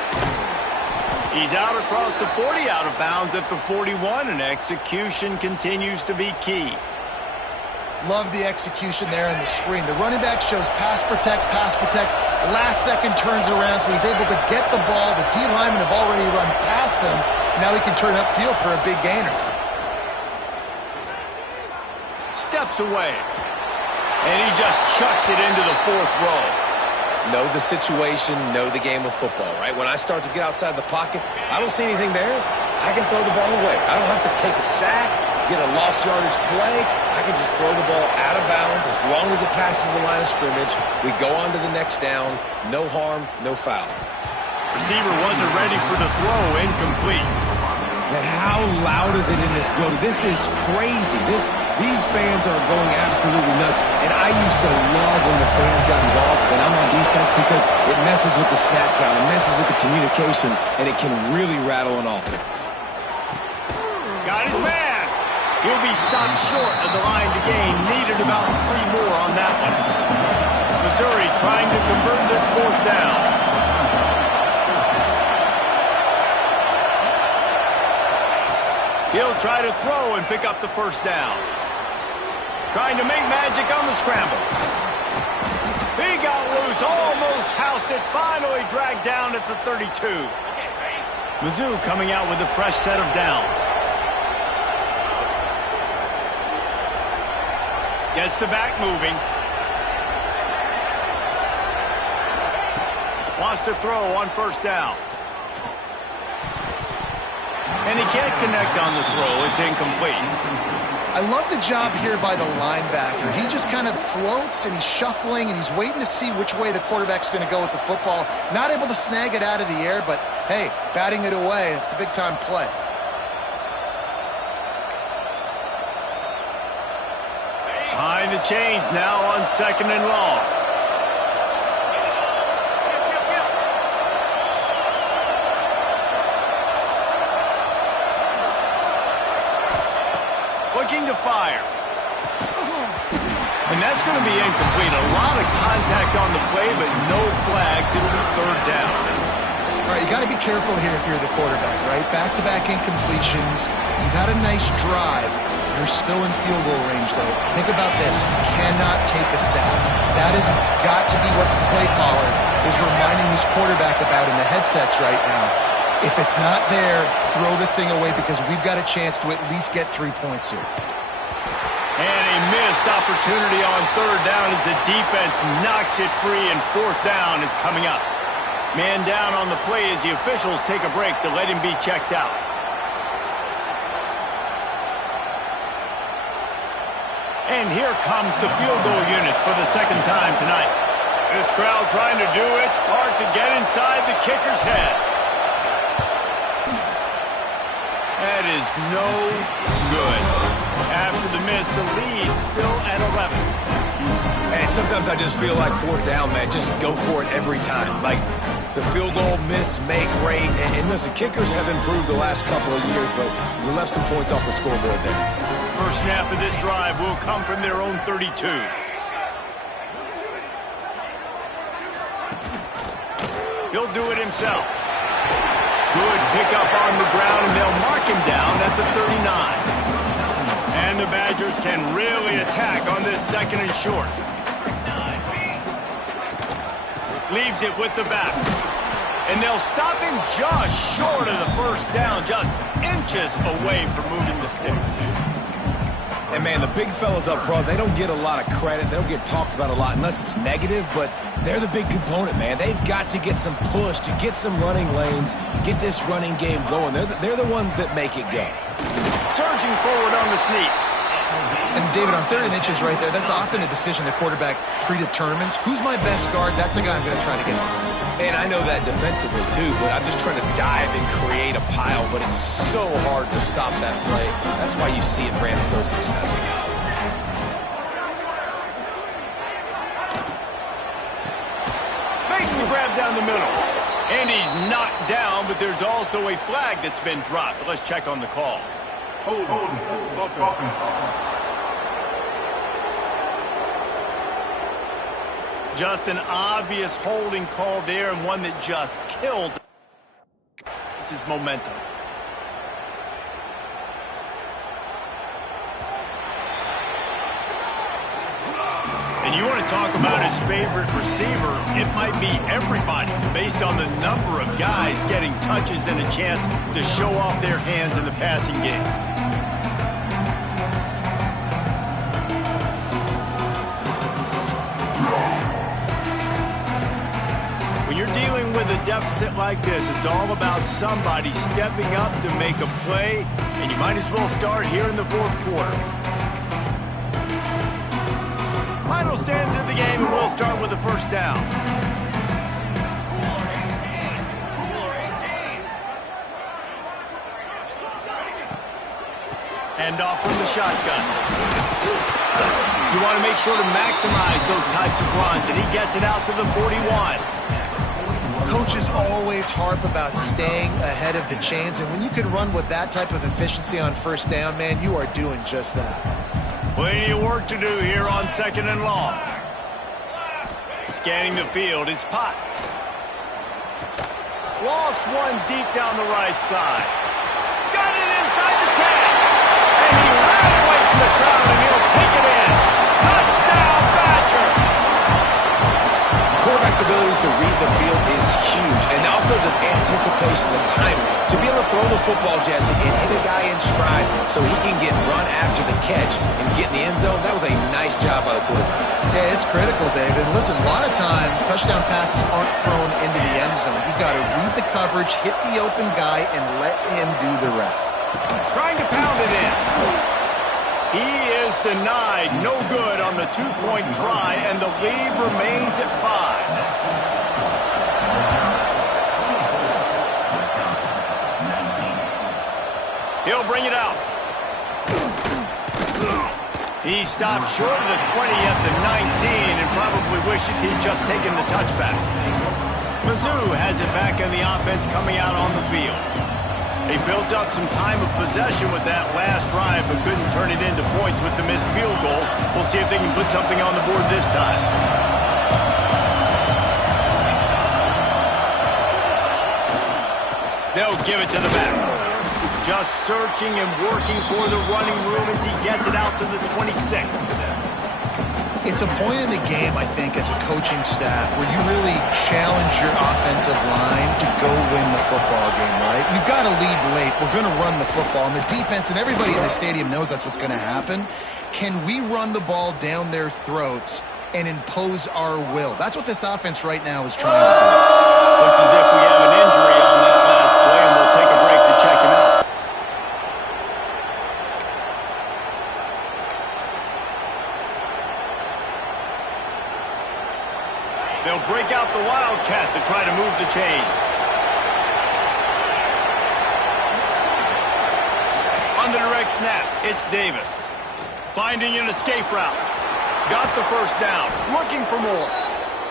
He's out across the 40, out of bounds at the 41, and execution continues to be key. Love the execution there on the screen. The running back shows pass protect, last second turns around, so he's able to get the ball. The D linemen have already run past him. Now he can turn upfield for a big gainer. Steps away. And he just chucks it into the 4th row. Know the situation, know the game of football, right? When I start to get outside the pocket, I don't see anything there. I can throw the ball away. I don't have to take a sack, get a lost yardage play. I can just throw the ball out of bounds as long as it passes the line of scrimmage. We go on to the next down. No harm, no foul. Receiver wasn't ready for the throw, incomplete. Man, how loud is it in this building? This is crazy. These fans are going absolutely nuts. And I used to love when the fans got involved and I'm on defense because it messes with the snap count, it messes with the communication, and it can really rattle an offense. Got his man. He'll be stopped short of the line to gain. Needed about 3 more on that one. Missouri trying to convert this 4th down. He'll try to throw and pick up the 1st down. Trying to make magic on the scramble. He got loose, almost housed it, finally dragged down at the 32. Mizzou coming out with a fresh set of downs. Gets the back moving. Wants to throw on 1st down. And he can't connect on the throw. It's incomplete. I love the job here by the linebacker. He just kind of floats and he's shuffling and he's waiting to see which way the quarterback's going to go with the football. Not able to snag it out of the air, but hey, batting it away, it's a big-time play. Trying to change now on 2nd and long. Looking to fire. And that's going to be incomplete. A lot of contact on the play, but no flags. It'll be 3rd down. All right, you got to be careful here if you're the quarterback, right? Back-to-back incompletions. You've had a nice drive. You're still in field goal range, though. Think about this. You cannot take a sack. That has got to be what the play caller is reminding his quarterback about in the headsets right now. If it's not there, throw this thing away because we've got a chance to at least get 3 points here. And a missed opportunity on 3rd down as the defense knocks it free, and 4th down is coming up. Man down on the play as the officials take a break to let him be checked out. And here comes the field goal unit for the 2nd time tonight. This crowd trying to do its part to get inside the kicker's head. That is no good. After the miss, the lead still at 11. And sometimes I just feel like 4th down, man. Just go for it every time. Like the field goal, miss, make, rate. And listen, kickers have improved the last couple of years, but we left some points off the scoreboard there. First snap of this drive will come from their own 32. He'll do it himself. Good pickup on the ground, and they'll mark him down at the 39. And the Badgers can really attack on this 2nd and short. Leaves it with the back. And they'll stop him just short of the 1st down, just inches away from moving the sticks. And, man, the big fellas up front, they don't get a lot of credit. They don't get talked about a lot unless it's negative, but they're the big component, man. They've got to get some push, to get some running lanes, get this running game going. They're the ones that make it go. Surging forward on the sneak. And, David, on 3rd and inches right there, that's often a decision the quarterback predetermines. Who's my best guard? That's the guy I'm going to try to get on. And I know that defensively, too, but I'm just trying to dive and create a pile, but it's so hard to stop that play. That's why you see it ran so successful. Makes the grab down the middle. And he's knocked down, but there's also a flag that's been dropped. Let's check on the call. Hold. Just an obvious holding call there, and one that just kills. It's his momentum. And you want to talk about his favorite receiver, it might be everybody, based on the number of guys getting touches and a chance to show off their hands in the passing game. When you're dealing with a deficit like this, it's all about somebody stepping up to make a play, and you might as well start here in the 4th quarter. Final stands in the game, and we'll start with the 1st down. Hand off from the shotgun. You want to make sure to maximize those types of runs, and he gets it out to the 41. Coaches always harp about staying ahead of the chains, and when you can run with that type of efficiency on 1st down, man, you are doing just that. Plenty of work to do here on 2nd and long. Scanning the field, it's Potts. Lost one deep down the right side. Got it inside the 10. And he ran away from the crowd, and he'll take it in. Touchdown, Badger! Quarterback's abilities to read the field is huge, and also the anticipation, the time to be able to throw the football, Jesse, and hit a guy in stride so he can get run after the catch and get in the end zone. That was a nice job by the quarterback. Yeah, it's critical, David. Listen, a lot of times touchdown passes aren't thrown into the end zone. You've got to read the coverage, hit the open guy, and let him do the rest. Trying to pound it in. He is denied. No good on the 2-point try, and the lead remains at 5. He'll bring it out. He stopped short of the 20 at the 19 and probably wishes he'd just taken the touchback. Mizzou has it back in the offense coming out on the field. They built up some time of possession with that last drive, but couldn't turn it into points with the missed field goal. We'll see if they can put something on the board this time. They'll give it to the back. Just searching and working for the running room as he gets it out to the 26. It's a point in the game, I think, as a coaching staff where you really challenge your offensive line to go win the football game, right? We've got to lead late. We're going to run the football. And the defense and everybody in the stadium knows that's what's going to happen. Can we run the ball down their throats and impose our will? That's what this offense right now is trying to do. Looks as if we have an injury on that last play, and we'll take a break to check him out. They'll break out the Wildcat to try to move the chains. On the direct snap, it's Davis. Finding an escape route. Got the first down. Looking for more.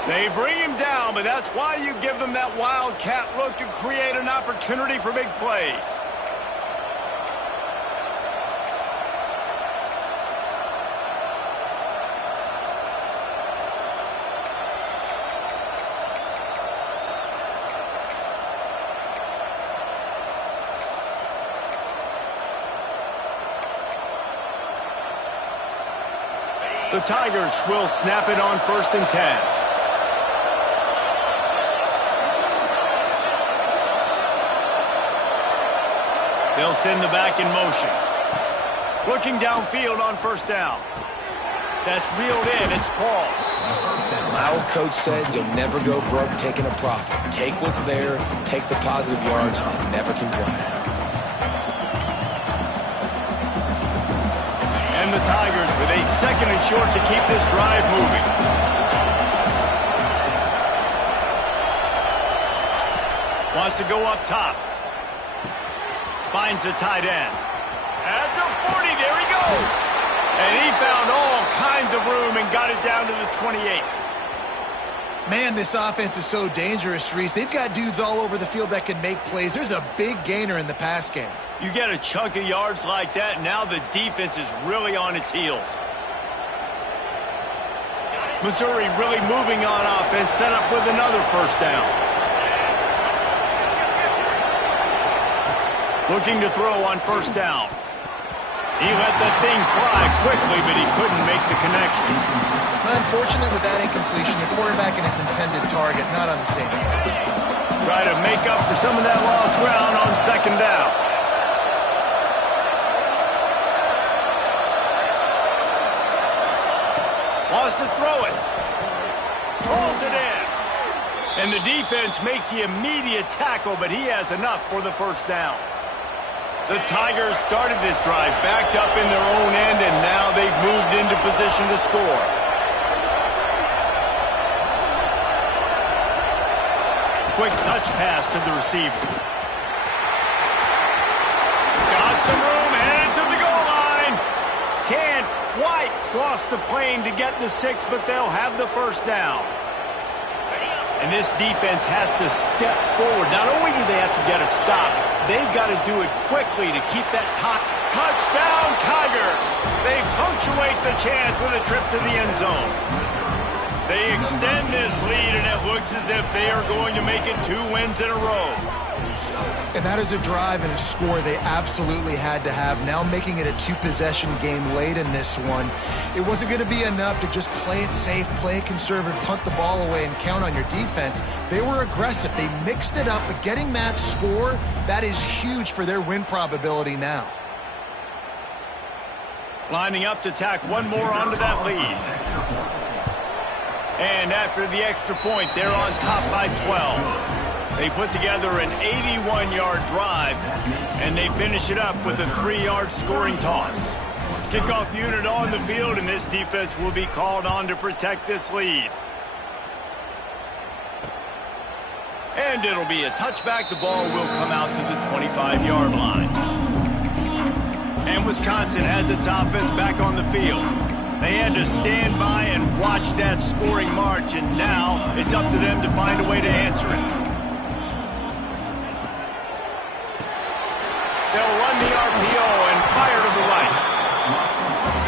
They bring him down, but that's why you give them that Wildcat look to create an opportunity for big plays. The Tigers will snap it on 1st and 10. They'll send the back in motion. Looking downfield on 1st down. That's reeled in. It's Paul. My old coach said you'll never go broke taking a profit. Take what's there, take the positive yards, and never complain. And the Tigers with a 2nd and short to keep this drive moving. Wants to go up top. Finds the tight end. At the 40, there he goes. And he found all kinds of room and got it down to the 28. Man, this offense is so dangerous, Reese. They've got dudes all over the field that can make plays. There's a big gainer in the pass game. You get a chunk of yards like that, now the defense is really on its heels. Missouri really moving on offense, set up with another 1st down. Looking to throw on 1st down. He let that thing fly quickly, but he couldn't make the connection. Unfortunate with that incompletion, the quarterback and his intended target not on the same page. Try to make up for some of that lost ground on 2nd down. Wants to throw it. Pulls it in. And the defense makes the immediate tackle, but he has enough for the 1st down. The Tigers started this drive backed up in their own end, and now they've moved into position to score. Quick touch pass to the receiver. Got some room, headed to the goal line. Can't quite cross the plane to get the 6, but they'll have the 1st down. And this defense has to step forward. Not only do they have to get a stop, they've got to do it quickly to keep that touchdown Tigers. They punctuate the chance with a trip to the end zone. They extend this lead, and it looks as if they are going to make it 2 wins in a row. And that is a drive and a score they absolutely had to have. Now making it a 2-possession game late in this one. It wasn't going to be enough to just play it safe, play it conservative, punt the ball away, and count on your defense. They were aggressive. They mixed it up, but getting that score, that is huge for their win probability now. Lining up to tack one more onto that lead. And after the extra point, they're on top by 12. They put together an 81-yard drive, and they finish it up with a 3-yard scoring toss. Kickoff unit on the field, and this defense will be called on to protect this lead. And it'll be a touchback. The ball will come out to the 25-yard line. And Wisconsin has its offense back on the field. They had to stand by and watch that scoring march, and now it's up to them to find a way to answer it. They'll run the RPO and fire to the right.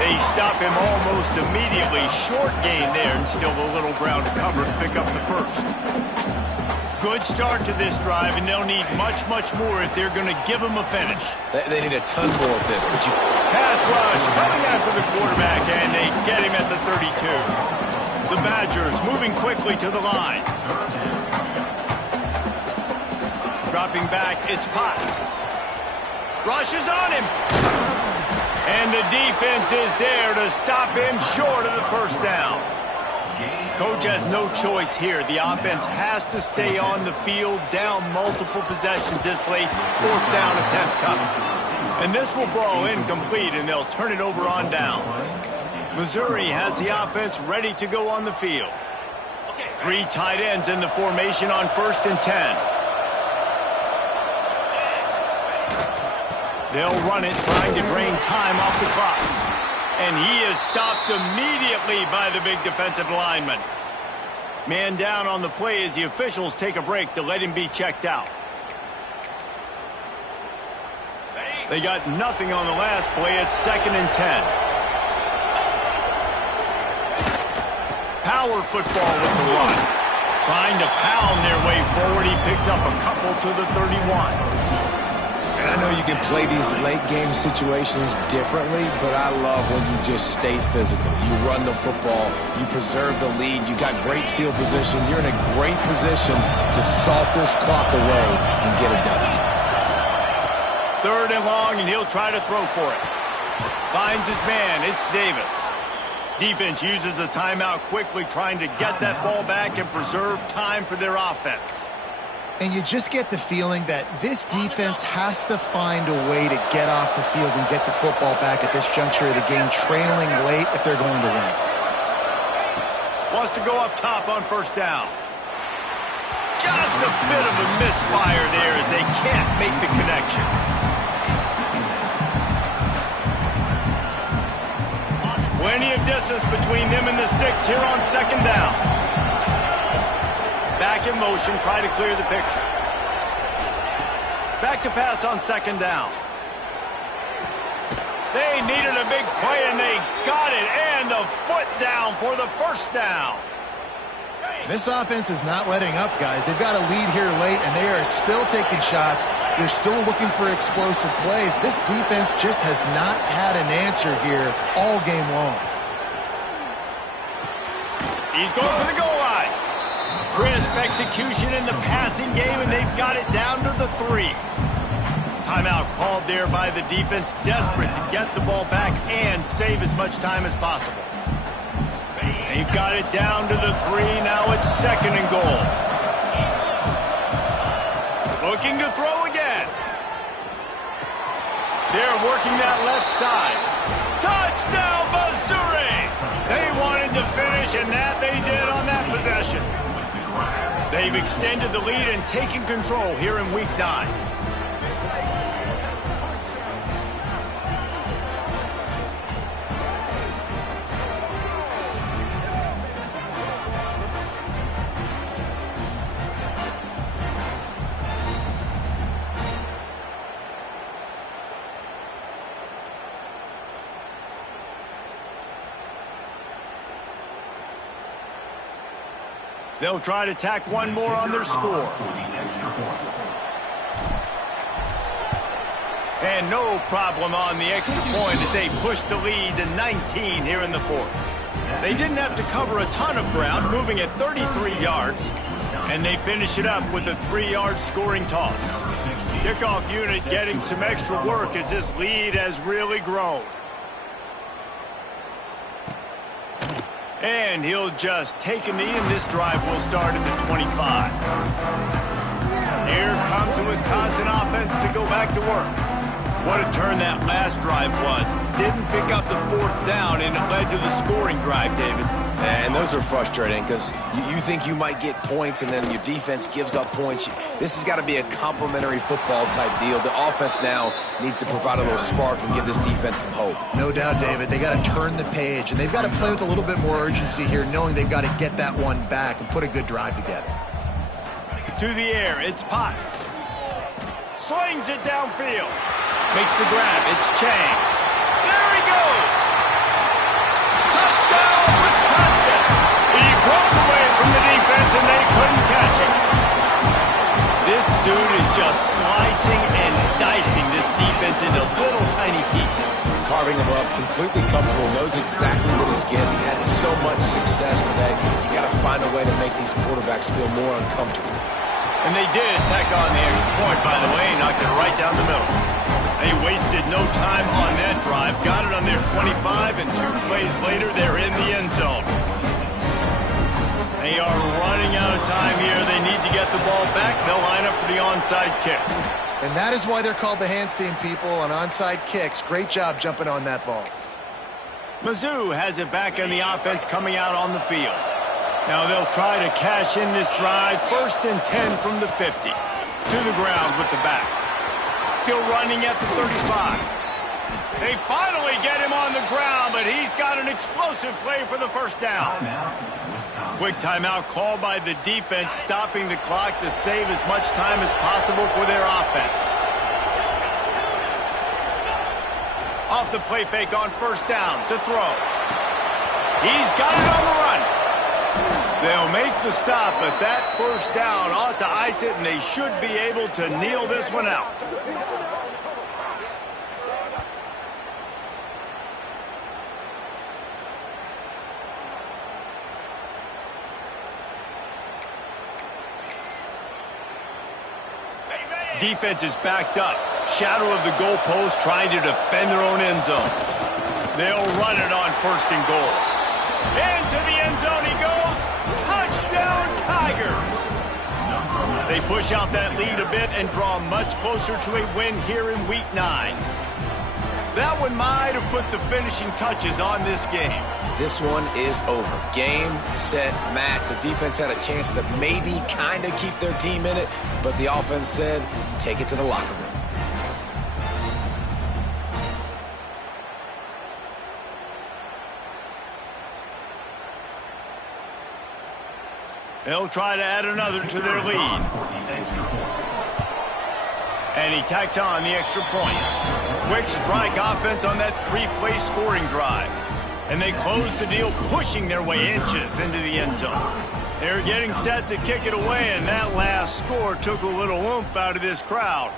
They stop him almost immediately. Short gain there, and still a little ground to cover to pick up the first. Good start to this drive, and they'll need much, much more if they're going to give him a finish. They need a ton more of this, but you... Pass rush coming after the quarterback, and they get him at the 32. The Badgers moving quickly to the line. Dropping back, it's Potts. Rushes on him. And the defense is there to stop him short of the first down. Coach has no choice here. The offense has to stay on the field, down multiple possessions this late. Fourth down attempt coming. And this will fall incomplete, and they'll turn it over on downs. Missouri has the offense ready to go on the field. 3 tight ends in the formation on 1st and 10. They'll run it, trying to drain time off the clock. And he is stopped immediately by the big defensive lineman. Man down on the play as the officials take a break to let him be checked out. They got nothing on the last play. It's 2nd and 10. Power football with the run. Trying to pound their way forward. He picks up a couple to the 31. And I know you can play these late-game situations differently, but I love when you just stay physical. You run the football, you preserve the lead, you got great field position. You're in a great position to salt this clock away and get a W. 3rd and long, and he'll try to throw for it. Finds his man. It's Davis. Defense uses a timeout quickly, trying to get that ball back and preserve time for their offense. And you just get the feeling that this defense has to find a way to get off the field and get the football back at this juncture of the game, trailing late if they're going to win. Wants to go up top on 1st down. Just a bit of a misfire there as they can't make the connection. Plenty of distance between them and the sticks here on 2nd down. Back in motion, try to clear the picture. Back to pass on 2nd down. They needed a big play, and they got it. And the foot down for the 1st down. This offense is not letting up, guys. They've got a lead here late, and they are still taking shots. They're still looking for explosive plays. This defense just has not had an answer here all game long. He's going for the goal line. Crisp execution in the passing game, and they've got it down to the 3. Timeout called there by the defense, desperate to get the ball back and save as much time as possible. They've got it down to the 3. Now it's 2nd and goal. Looking to throw again. They're working that left side. Touchdown, Missouri! They wanted to finish, and that they did on that possession. They've extended the lead and taken control here in Week 9. They'll try to tack one more on their score. And no problem on the extra point as they push the lead to 19 here in the 4th. They didn't have to cover a ton of ground, moving at 33 yards. And they finish it up with a 3-yard scoring toss. Kickoff unit getting some extra work as this lead has really grown. And he'll just take a knee, and this drive will start at the 25. Here comes the Wisconsin offense to go back to work. What a turn that last drive was. Didn't pick up the 4th down, and it led to the scoring drive, David. And those are frustrating because you think you might get points and then your defense gives up points. This has got to be a complementary football type deal. The offense now needs to provide a little spark and give this defense some hope. No doubt, David. They got to turn the page, and they've got to play with a little bit more urgency here, knowing they've got to get that one back and put a good drive together. To the air, it's Potts. Slings it downfield. Makes the grab. It's Chang. There he goes. Touchdown, Wisconsin. He broke away from the defense, and they couldn't catch him. This dude is just slicing and dicing this defense into little tiny pieces. Carving him up, completely comfortable, knows exactly what he's getting. Had so much success today. You got to find a way to make these quarterbacks feel more uncomfortable. And they did tack on the extra point, by the way, knocked it right down the middle. They wasted no time on that drive, got it on their 25, and 2 plays later, they're in the end zone. They are running out of time here. They need to get the ball back. They'll line up for the onside kick. And that is why they're called the hands team, people, on onside kicks. Great job jumping on that ball. Mizzou has it back in the offense coming out on the field. Now they'll try to cash in this drive. 1st and 10 from the 50. To the ground with the back. Still running at the 35. They finally get him on the ground, but he's got an explosive play for the first down. Quick timeout called by the defense, stopping the clock to save as much time as possible for their offense. Off the play fake on 1st down to throw. He's got it on the run. They'll make the stop, but that 1st down ought to ice it, and they should be able to kneel this one out. Defense is backed up. Shadow of the goalpost trying to defend their own end zone. They'll run it on 1st and goal. Into the end zone he goes. Touchdown, Tigers. They push out that lead a bit and draw much closer to a win here in Week 9. That one might have put the finishing touches on this game. This one is over. Game, set, match. The defense had a chance to maybe kind of keep their team in it, but the offense said, take it to the locker room. They'll try to add another to their lead. And he tacks on the extra point. Quick strike offense on that 3-play scoring drive. And they close the deal, pushing their way inches into the end zone. They're getting set to kick it away, and that last score took a little oomph out of this crowd.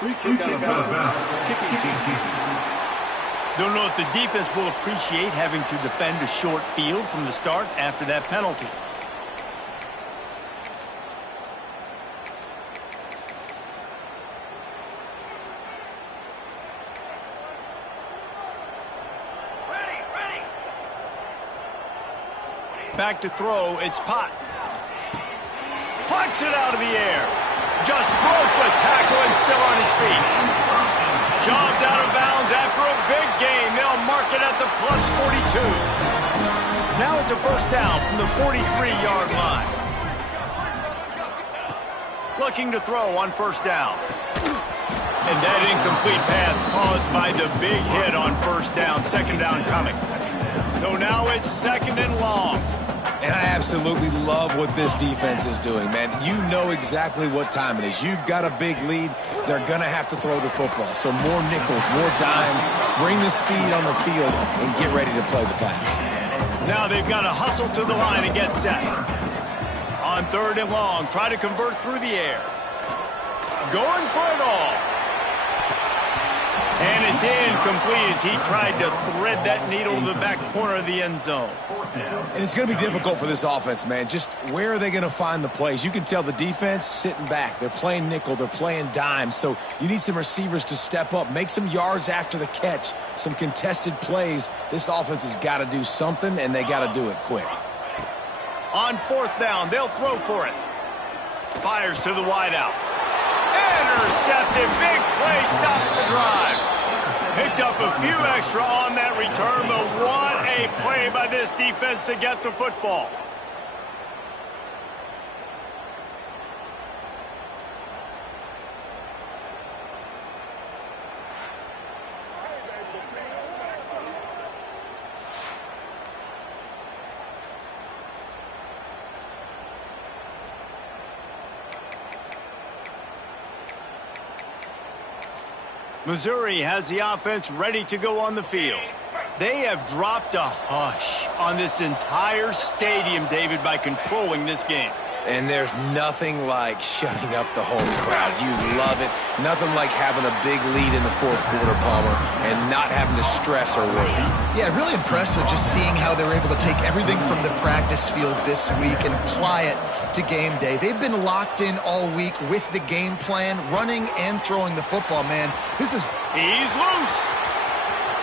Free kick out of bounds. Kicking team. Don't know if the defense will appreciate having to defend a short field from the start after that penalty. Back to throw, it's Potts. Plucks it out of the air. Just broke the tackle and still on his feet. Shoved out of bounds after a big gain. They'll mark it at the plus 42. Now it's a 1st down from the 43-yard line. Looking to throw on 1st down. And that incomplete pass caused by the big hit on 1st down. 2nd down coming. So now it's 2nd and long. And I absolutely love what this defense is doing, man. You know exactly what time it is. You've got a big lead. They're going to have to throw the football. So more nickels, more dimes, bring the speed on the field, and get ready to play the pass. Now they've got to hustle to the line and get set. On 3rd and long, try to convert through the air. Going for it all. And it's incomplete as he tried to thread that needle to the back corner of the end zone. And it's going to be difficult for this offense, man. Just where are they going to find the plays? You can tell the defense sitting back. They're playing nickel. They're playing dime. So you need some receivers to step up, make some yards after the catch, some contested plays. This offense has got to do something, and they got to do it quick. On 4th down, they'll throw for it. Fires to the wideout. Intercepted. Big play stops the drive. Picked up a few extra on that return, but what a play by this defense to get the football. Missouri has the offense ready to go on the field. They have dropped a hush on this entire stadium, David, by controlling this game. And there's nothing like shutting up the home crowd. You love it. Nothing like having a big lead in the fourth quarter, Palmer, and not having to stress or worry. Yeah, really impressive just seeing how they were able to take everything from the practice field this week and apply it to game day. They've been locked in all week with the game plan, running and throwing the football, man. He's loose.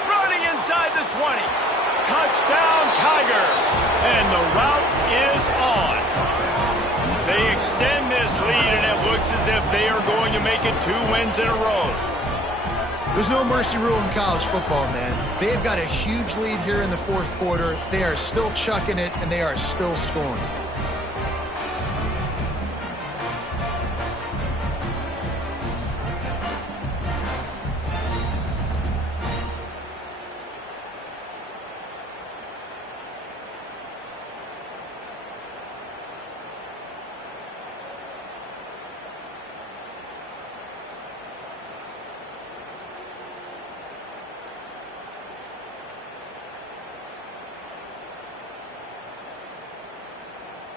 Running inside the 20. Touchdown, Tiger. And the route is on. They extend this lead, and it looks as if they are going to make it 2 wins in a row. There's no mercy rule in college football, man. They've got a huge lead here in the fourth quarter. They are still chucking it, and they are still scoring.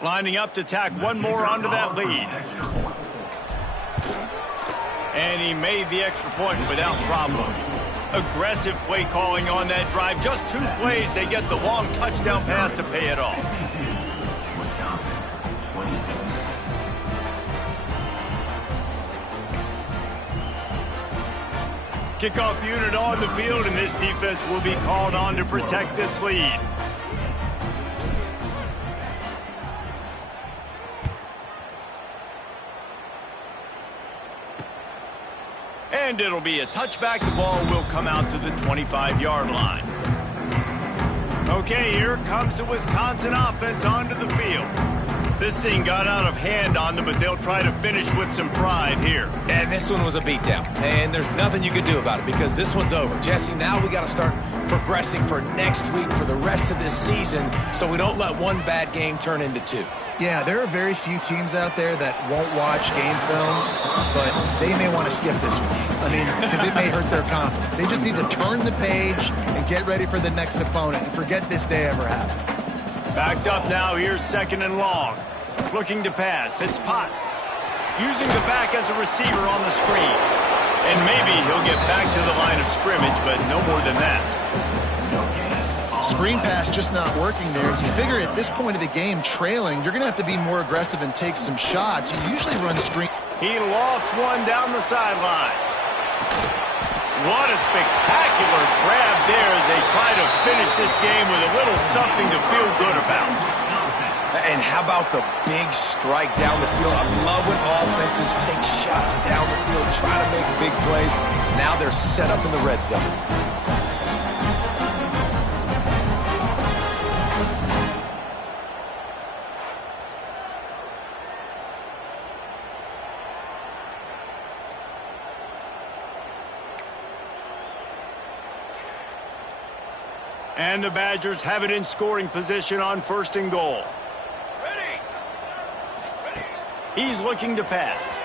Lining up to tack one more onto that lead. And he made the extra point without problem. Aggressive play calling on that drive. Just 2 plays, they get the long touchdown pass to pay it off. Kickoff unit on the field, and this defense will be called on to protect this lead. And it'll be a touchback. The ball will come out to the 25-yard line. Okay, here comes the Wisconsin offense onto the field. This thing got out of hand on them, but they'll try to finish with some pride here. And this one was a beatdown. And there's nothing you can do about it because this one's over. Jesse, now we got to start progressing for next week for the rest of this season so we don't let one bad game turn into 2. Yeah, there are very few teams out there that won't watch game film, but they may want to skip this one. I mean, because it may hurt their confidence. They just need to turn the page and get ready for the next opponent and forget this day ever happened. Backed up now, here's 2nd and long. Looking to pass, it's Potts. Using the back as a receiver on the screen. And maybe he'll get back to the line of scrimmage, but no more than that. Screen pass just not working there. You figure at this point of the game, trailing, you're going to have to be more aggressive and take some shots. You usually run screen. He lost one down the sideline. What a spectacular grab there as they try to finish this game with a little something to feel good about. And how about the big strike down the field? I love when offenses take shots down the field, try to make big plays. Now they're set up in the red zone. And the Badgers have it in scoring position on 1st and goal. He's looking to pass.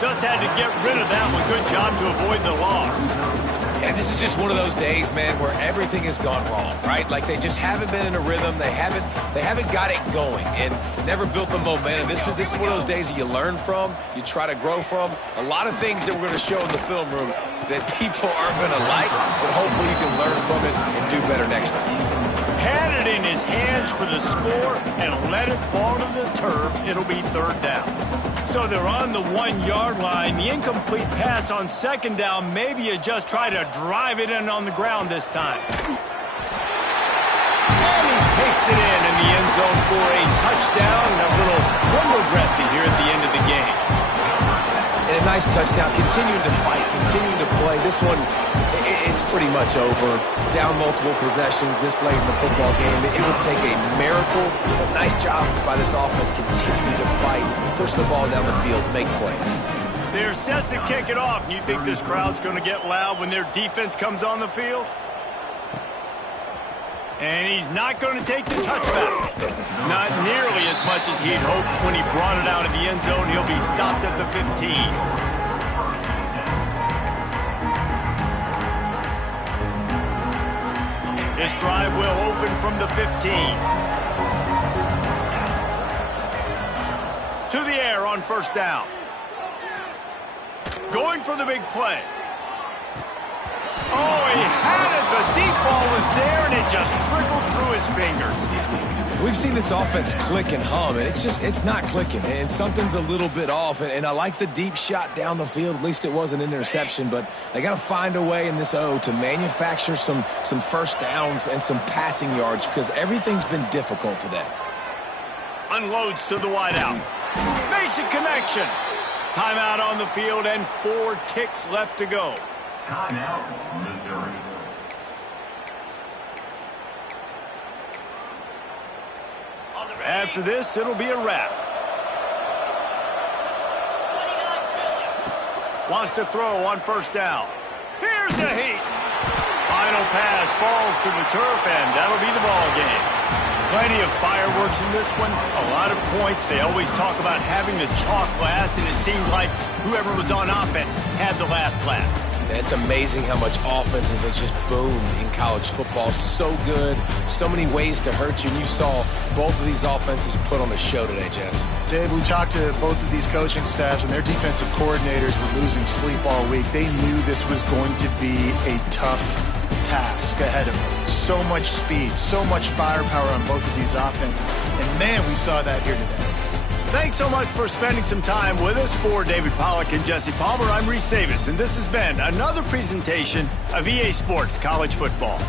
Just had to get rid of that one. Good job to avoid the loss. And this is just one of those days, man, where everything has gone wrong, right? Like they just haven't been in a rhythm. They haven't got it going and never built the momentum. This is one of those days that you learn from, you try to grow from. A lot of things that we're going to show in the film room that people aren't going to like, but hopefully you can learn from it and do better next time. Had it in his hands for the score and let it fall to the turf. It'll be 3rd down. So they're on the 1-yard line. The incomplete pass on 2nd down. Maybe you just try to drive it in on the ground this time. And he takes it in the end zone for a touchdown and a little window dressing here at the end of the game. And a nice touchdown, continuing to fight, continuing to play. This one, it's pretty much over. Down multiple possessions this late in the football game. It would take a miracle, but nice job by this offense continuing to fight, push the ball down the field, make plays. They're set to kick it off. You think this crowd's going to get loud when their defense comes on the field? And he's not going to take the touchback. Not nearly as much as he'd hoped when he brought it out of the end zone. He'll be stopped at the 15. This drive will open from the 15. To the air on first down. Going for the big play. Oh, he had it. The deep ball was there, and it just trickled through his fingers. We've seen this offense click and hum, and it's not clicking, and something's a little bit off. And I like the deep shot down the field. At least it was an interception, but they got to find a way in this O to manufacture some first downs and some passing yards because everything's been difficult today. Unloads to the wideout. Makes a connection. Timeout on the field and 4 ticks left to go. Timeout, Missouri. After this, it'll be a wrap. Wants to throw on first down. Here's a heat. Final pass falls to the turf, and that'll be the ball game. Plenty of fireworks in this one. A lot of points. They always talk about having the chalk last, and it seemed like whoever was on offense had the last laugh. It's amazing how much offense has just boomed in college football. So good, so many ways to hurt you, and you saw both of these offenses put on a show today, Jess. Dave, we talked to both of these coaching staffs, and their defensive coordinators were losing sleep all week. They knew this was going to be a tough task ahead of them. So much speed, so much firepower on both of these offenses, and man, we saw that here today. Thanks so much for spending some time with us. For David Pollack and Jesse Palmer, I'm Reese Davis, and this has been another presentation of EA Sports College Football.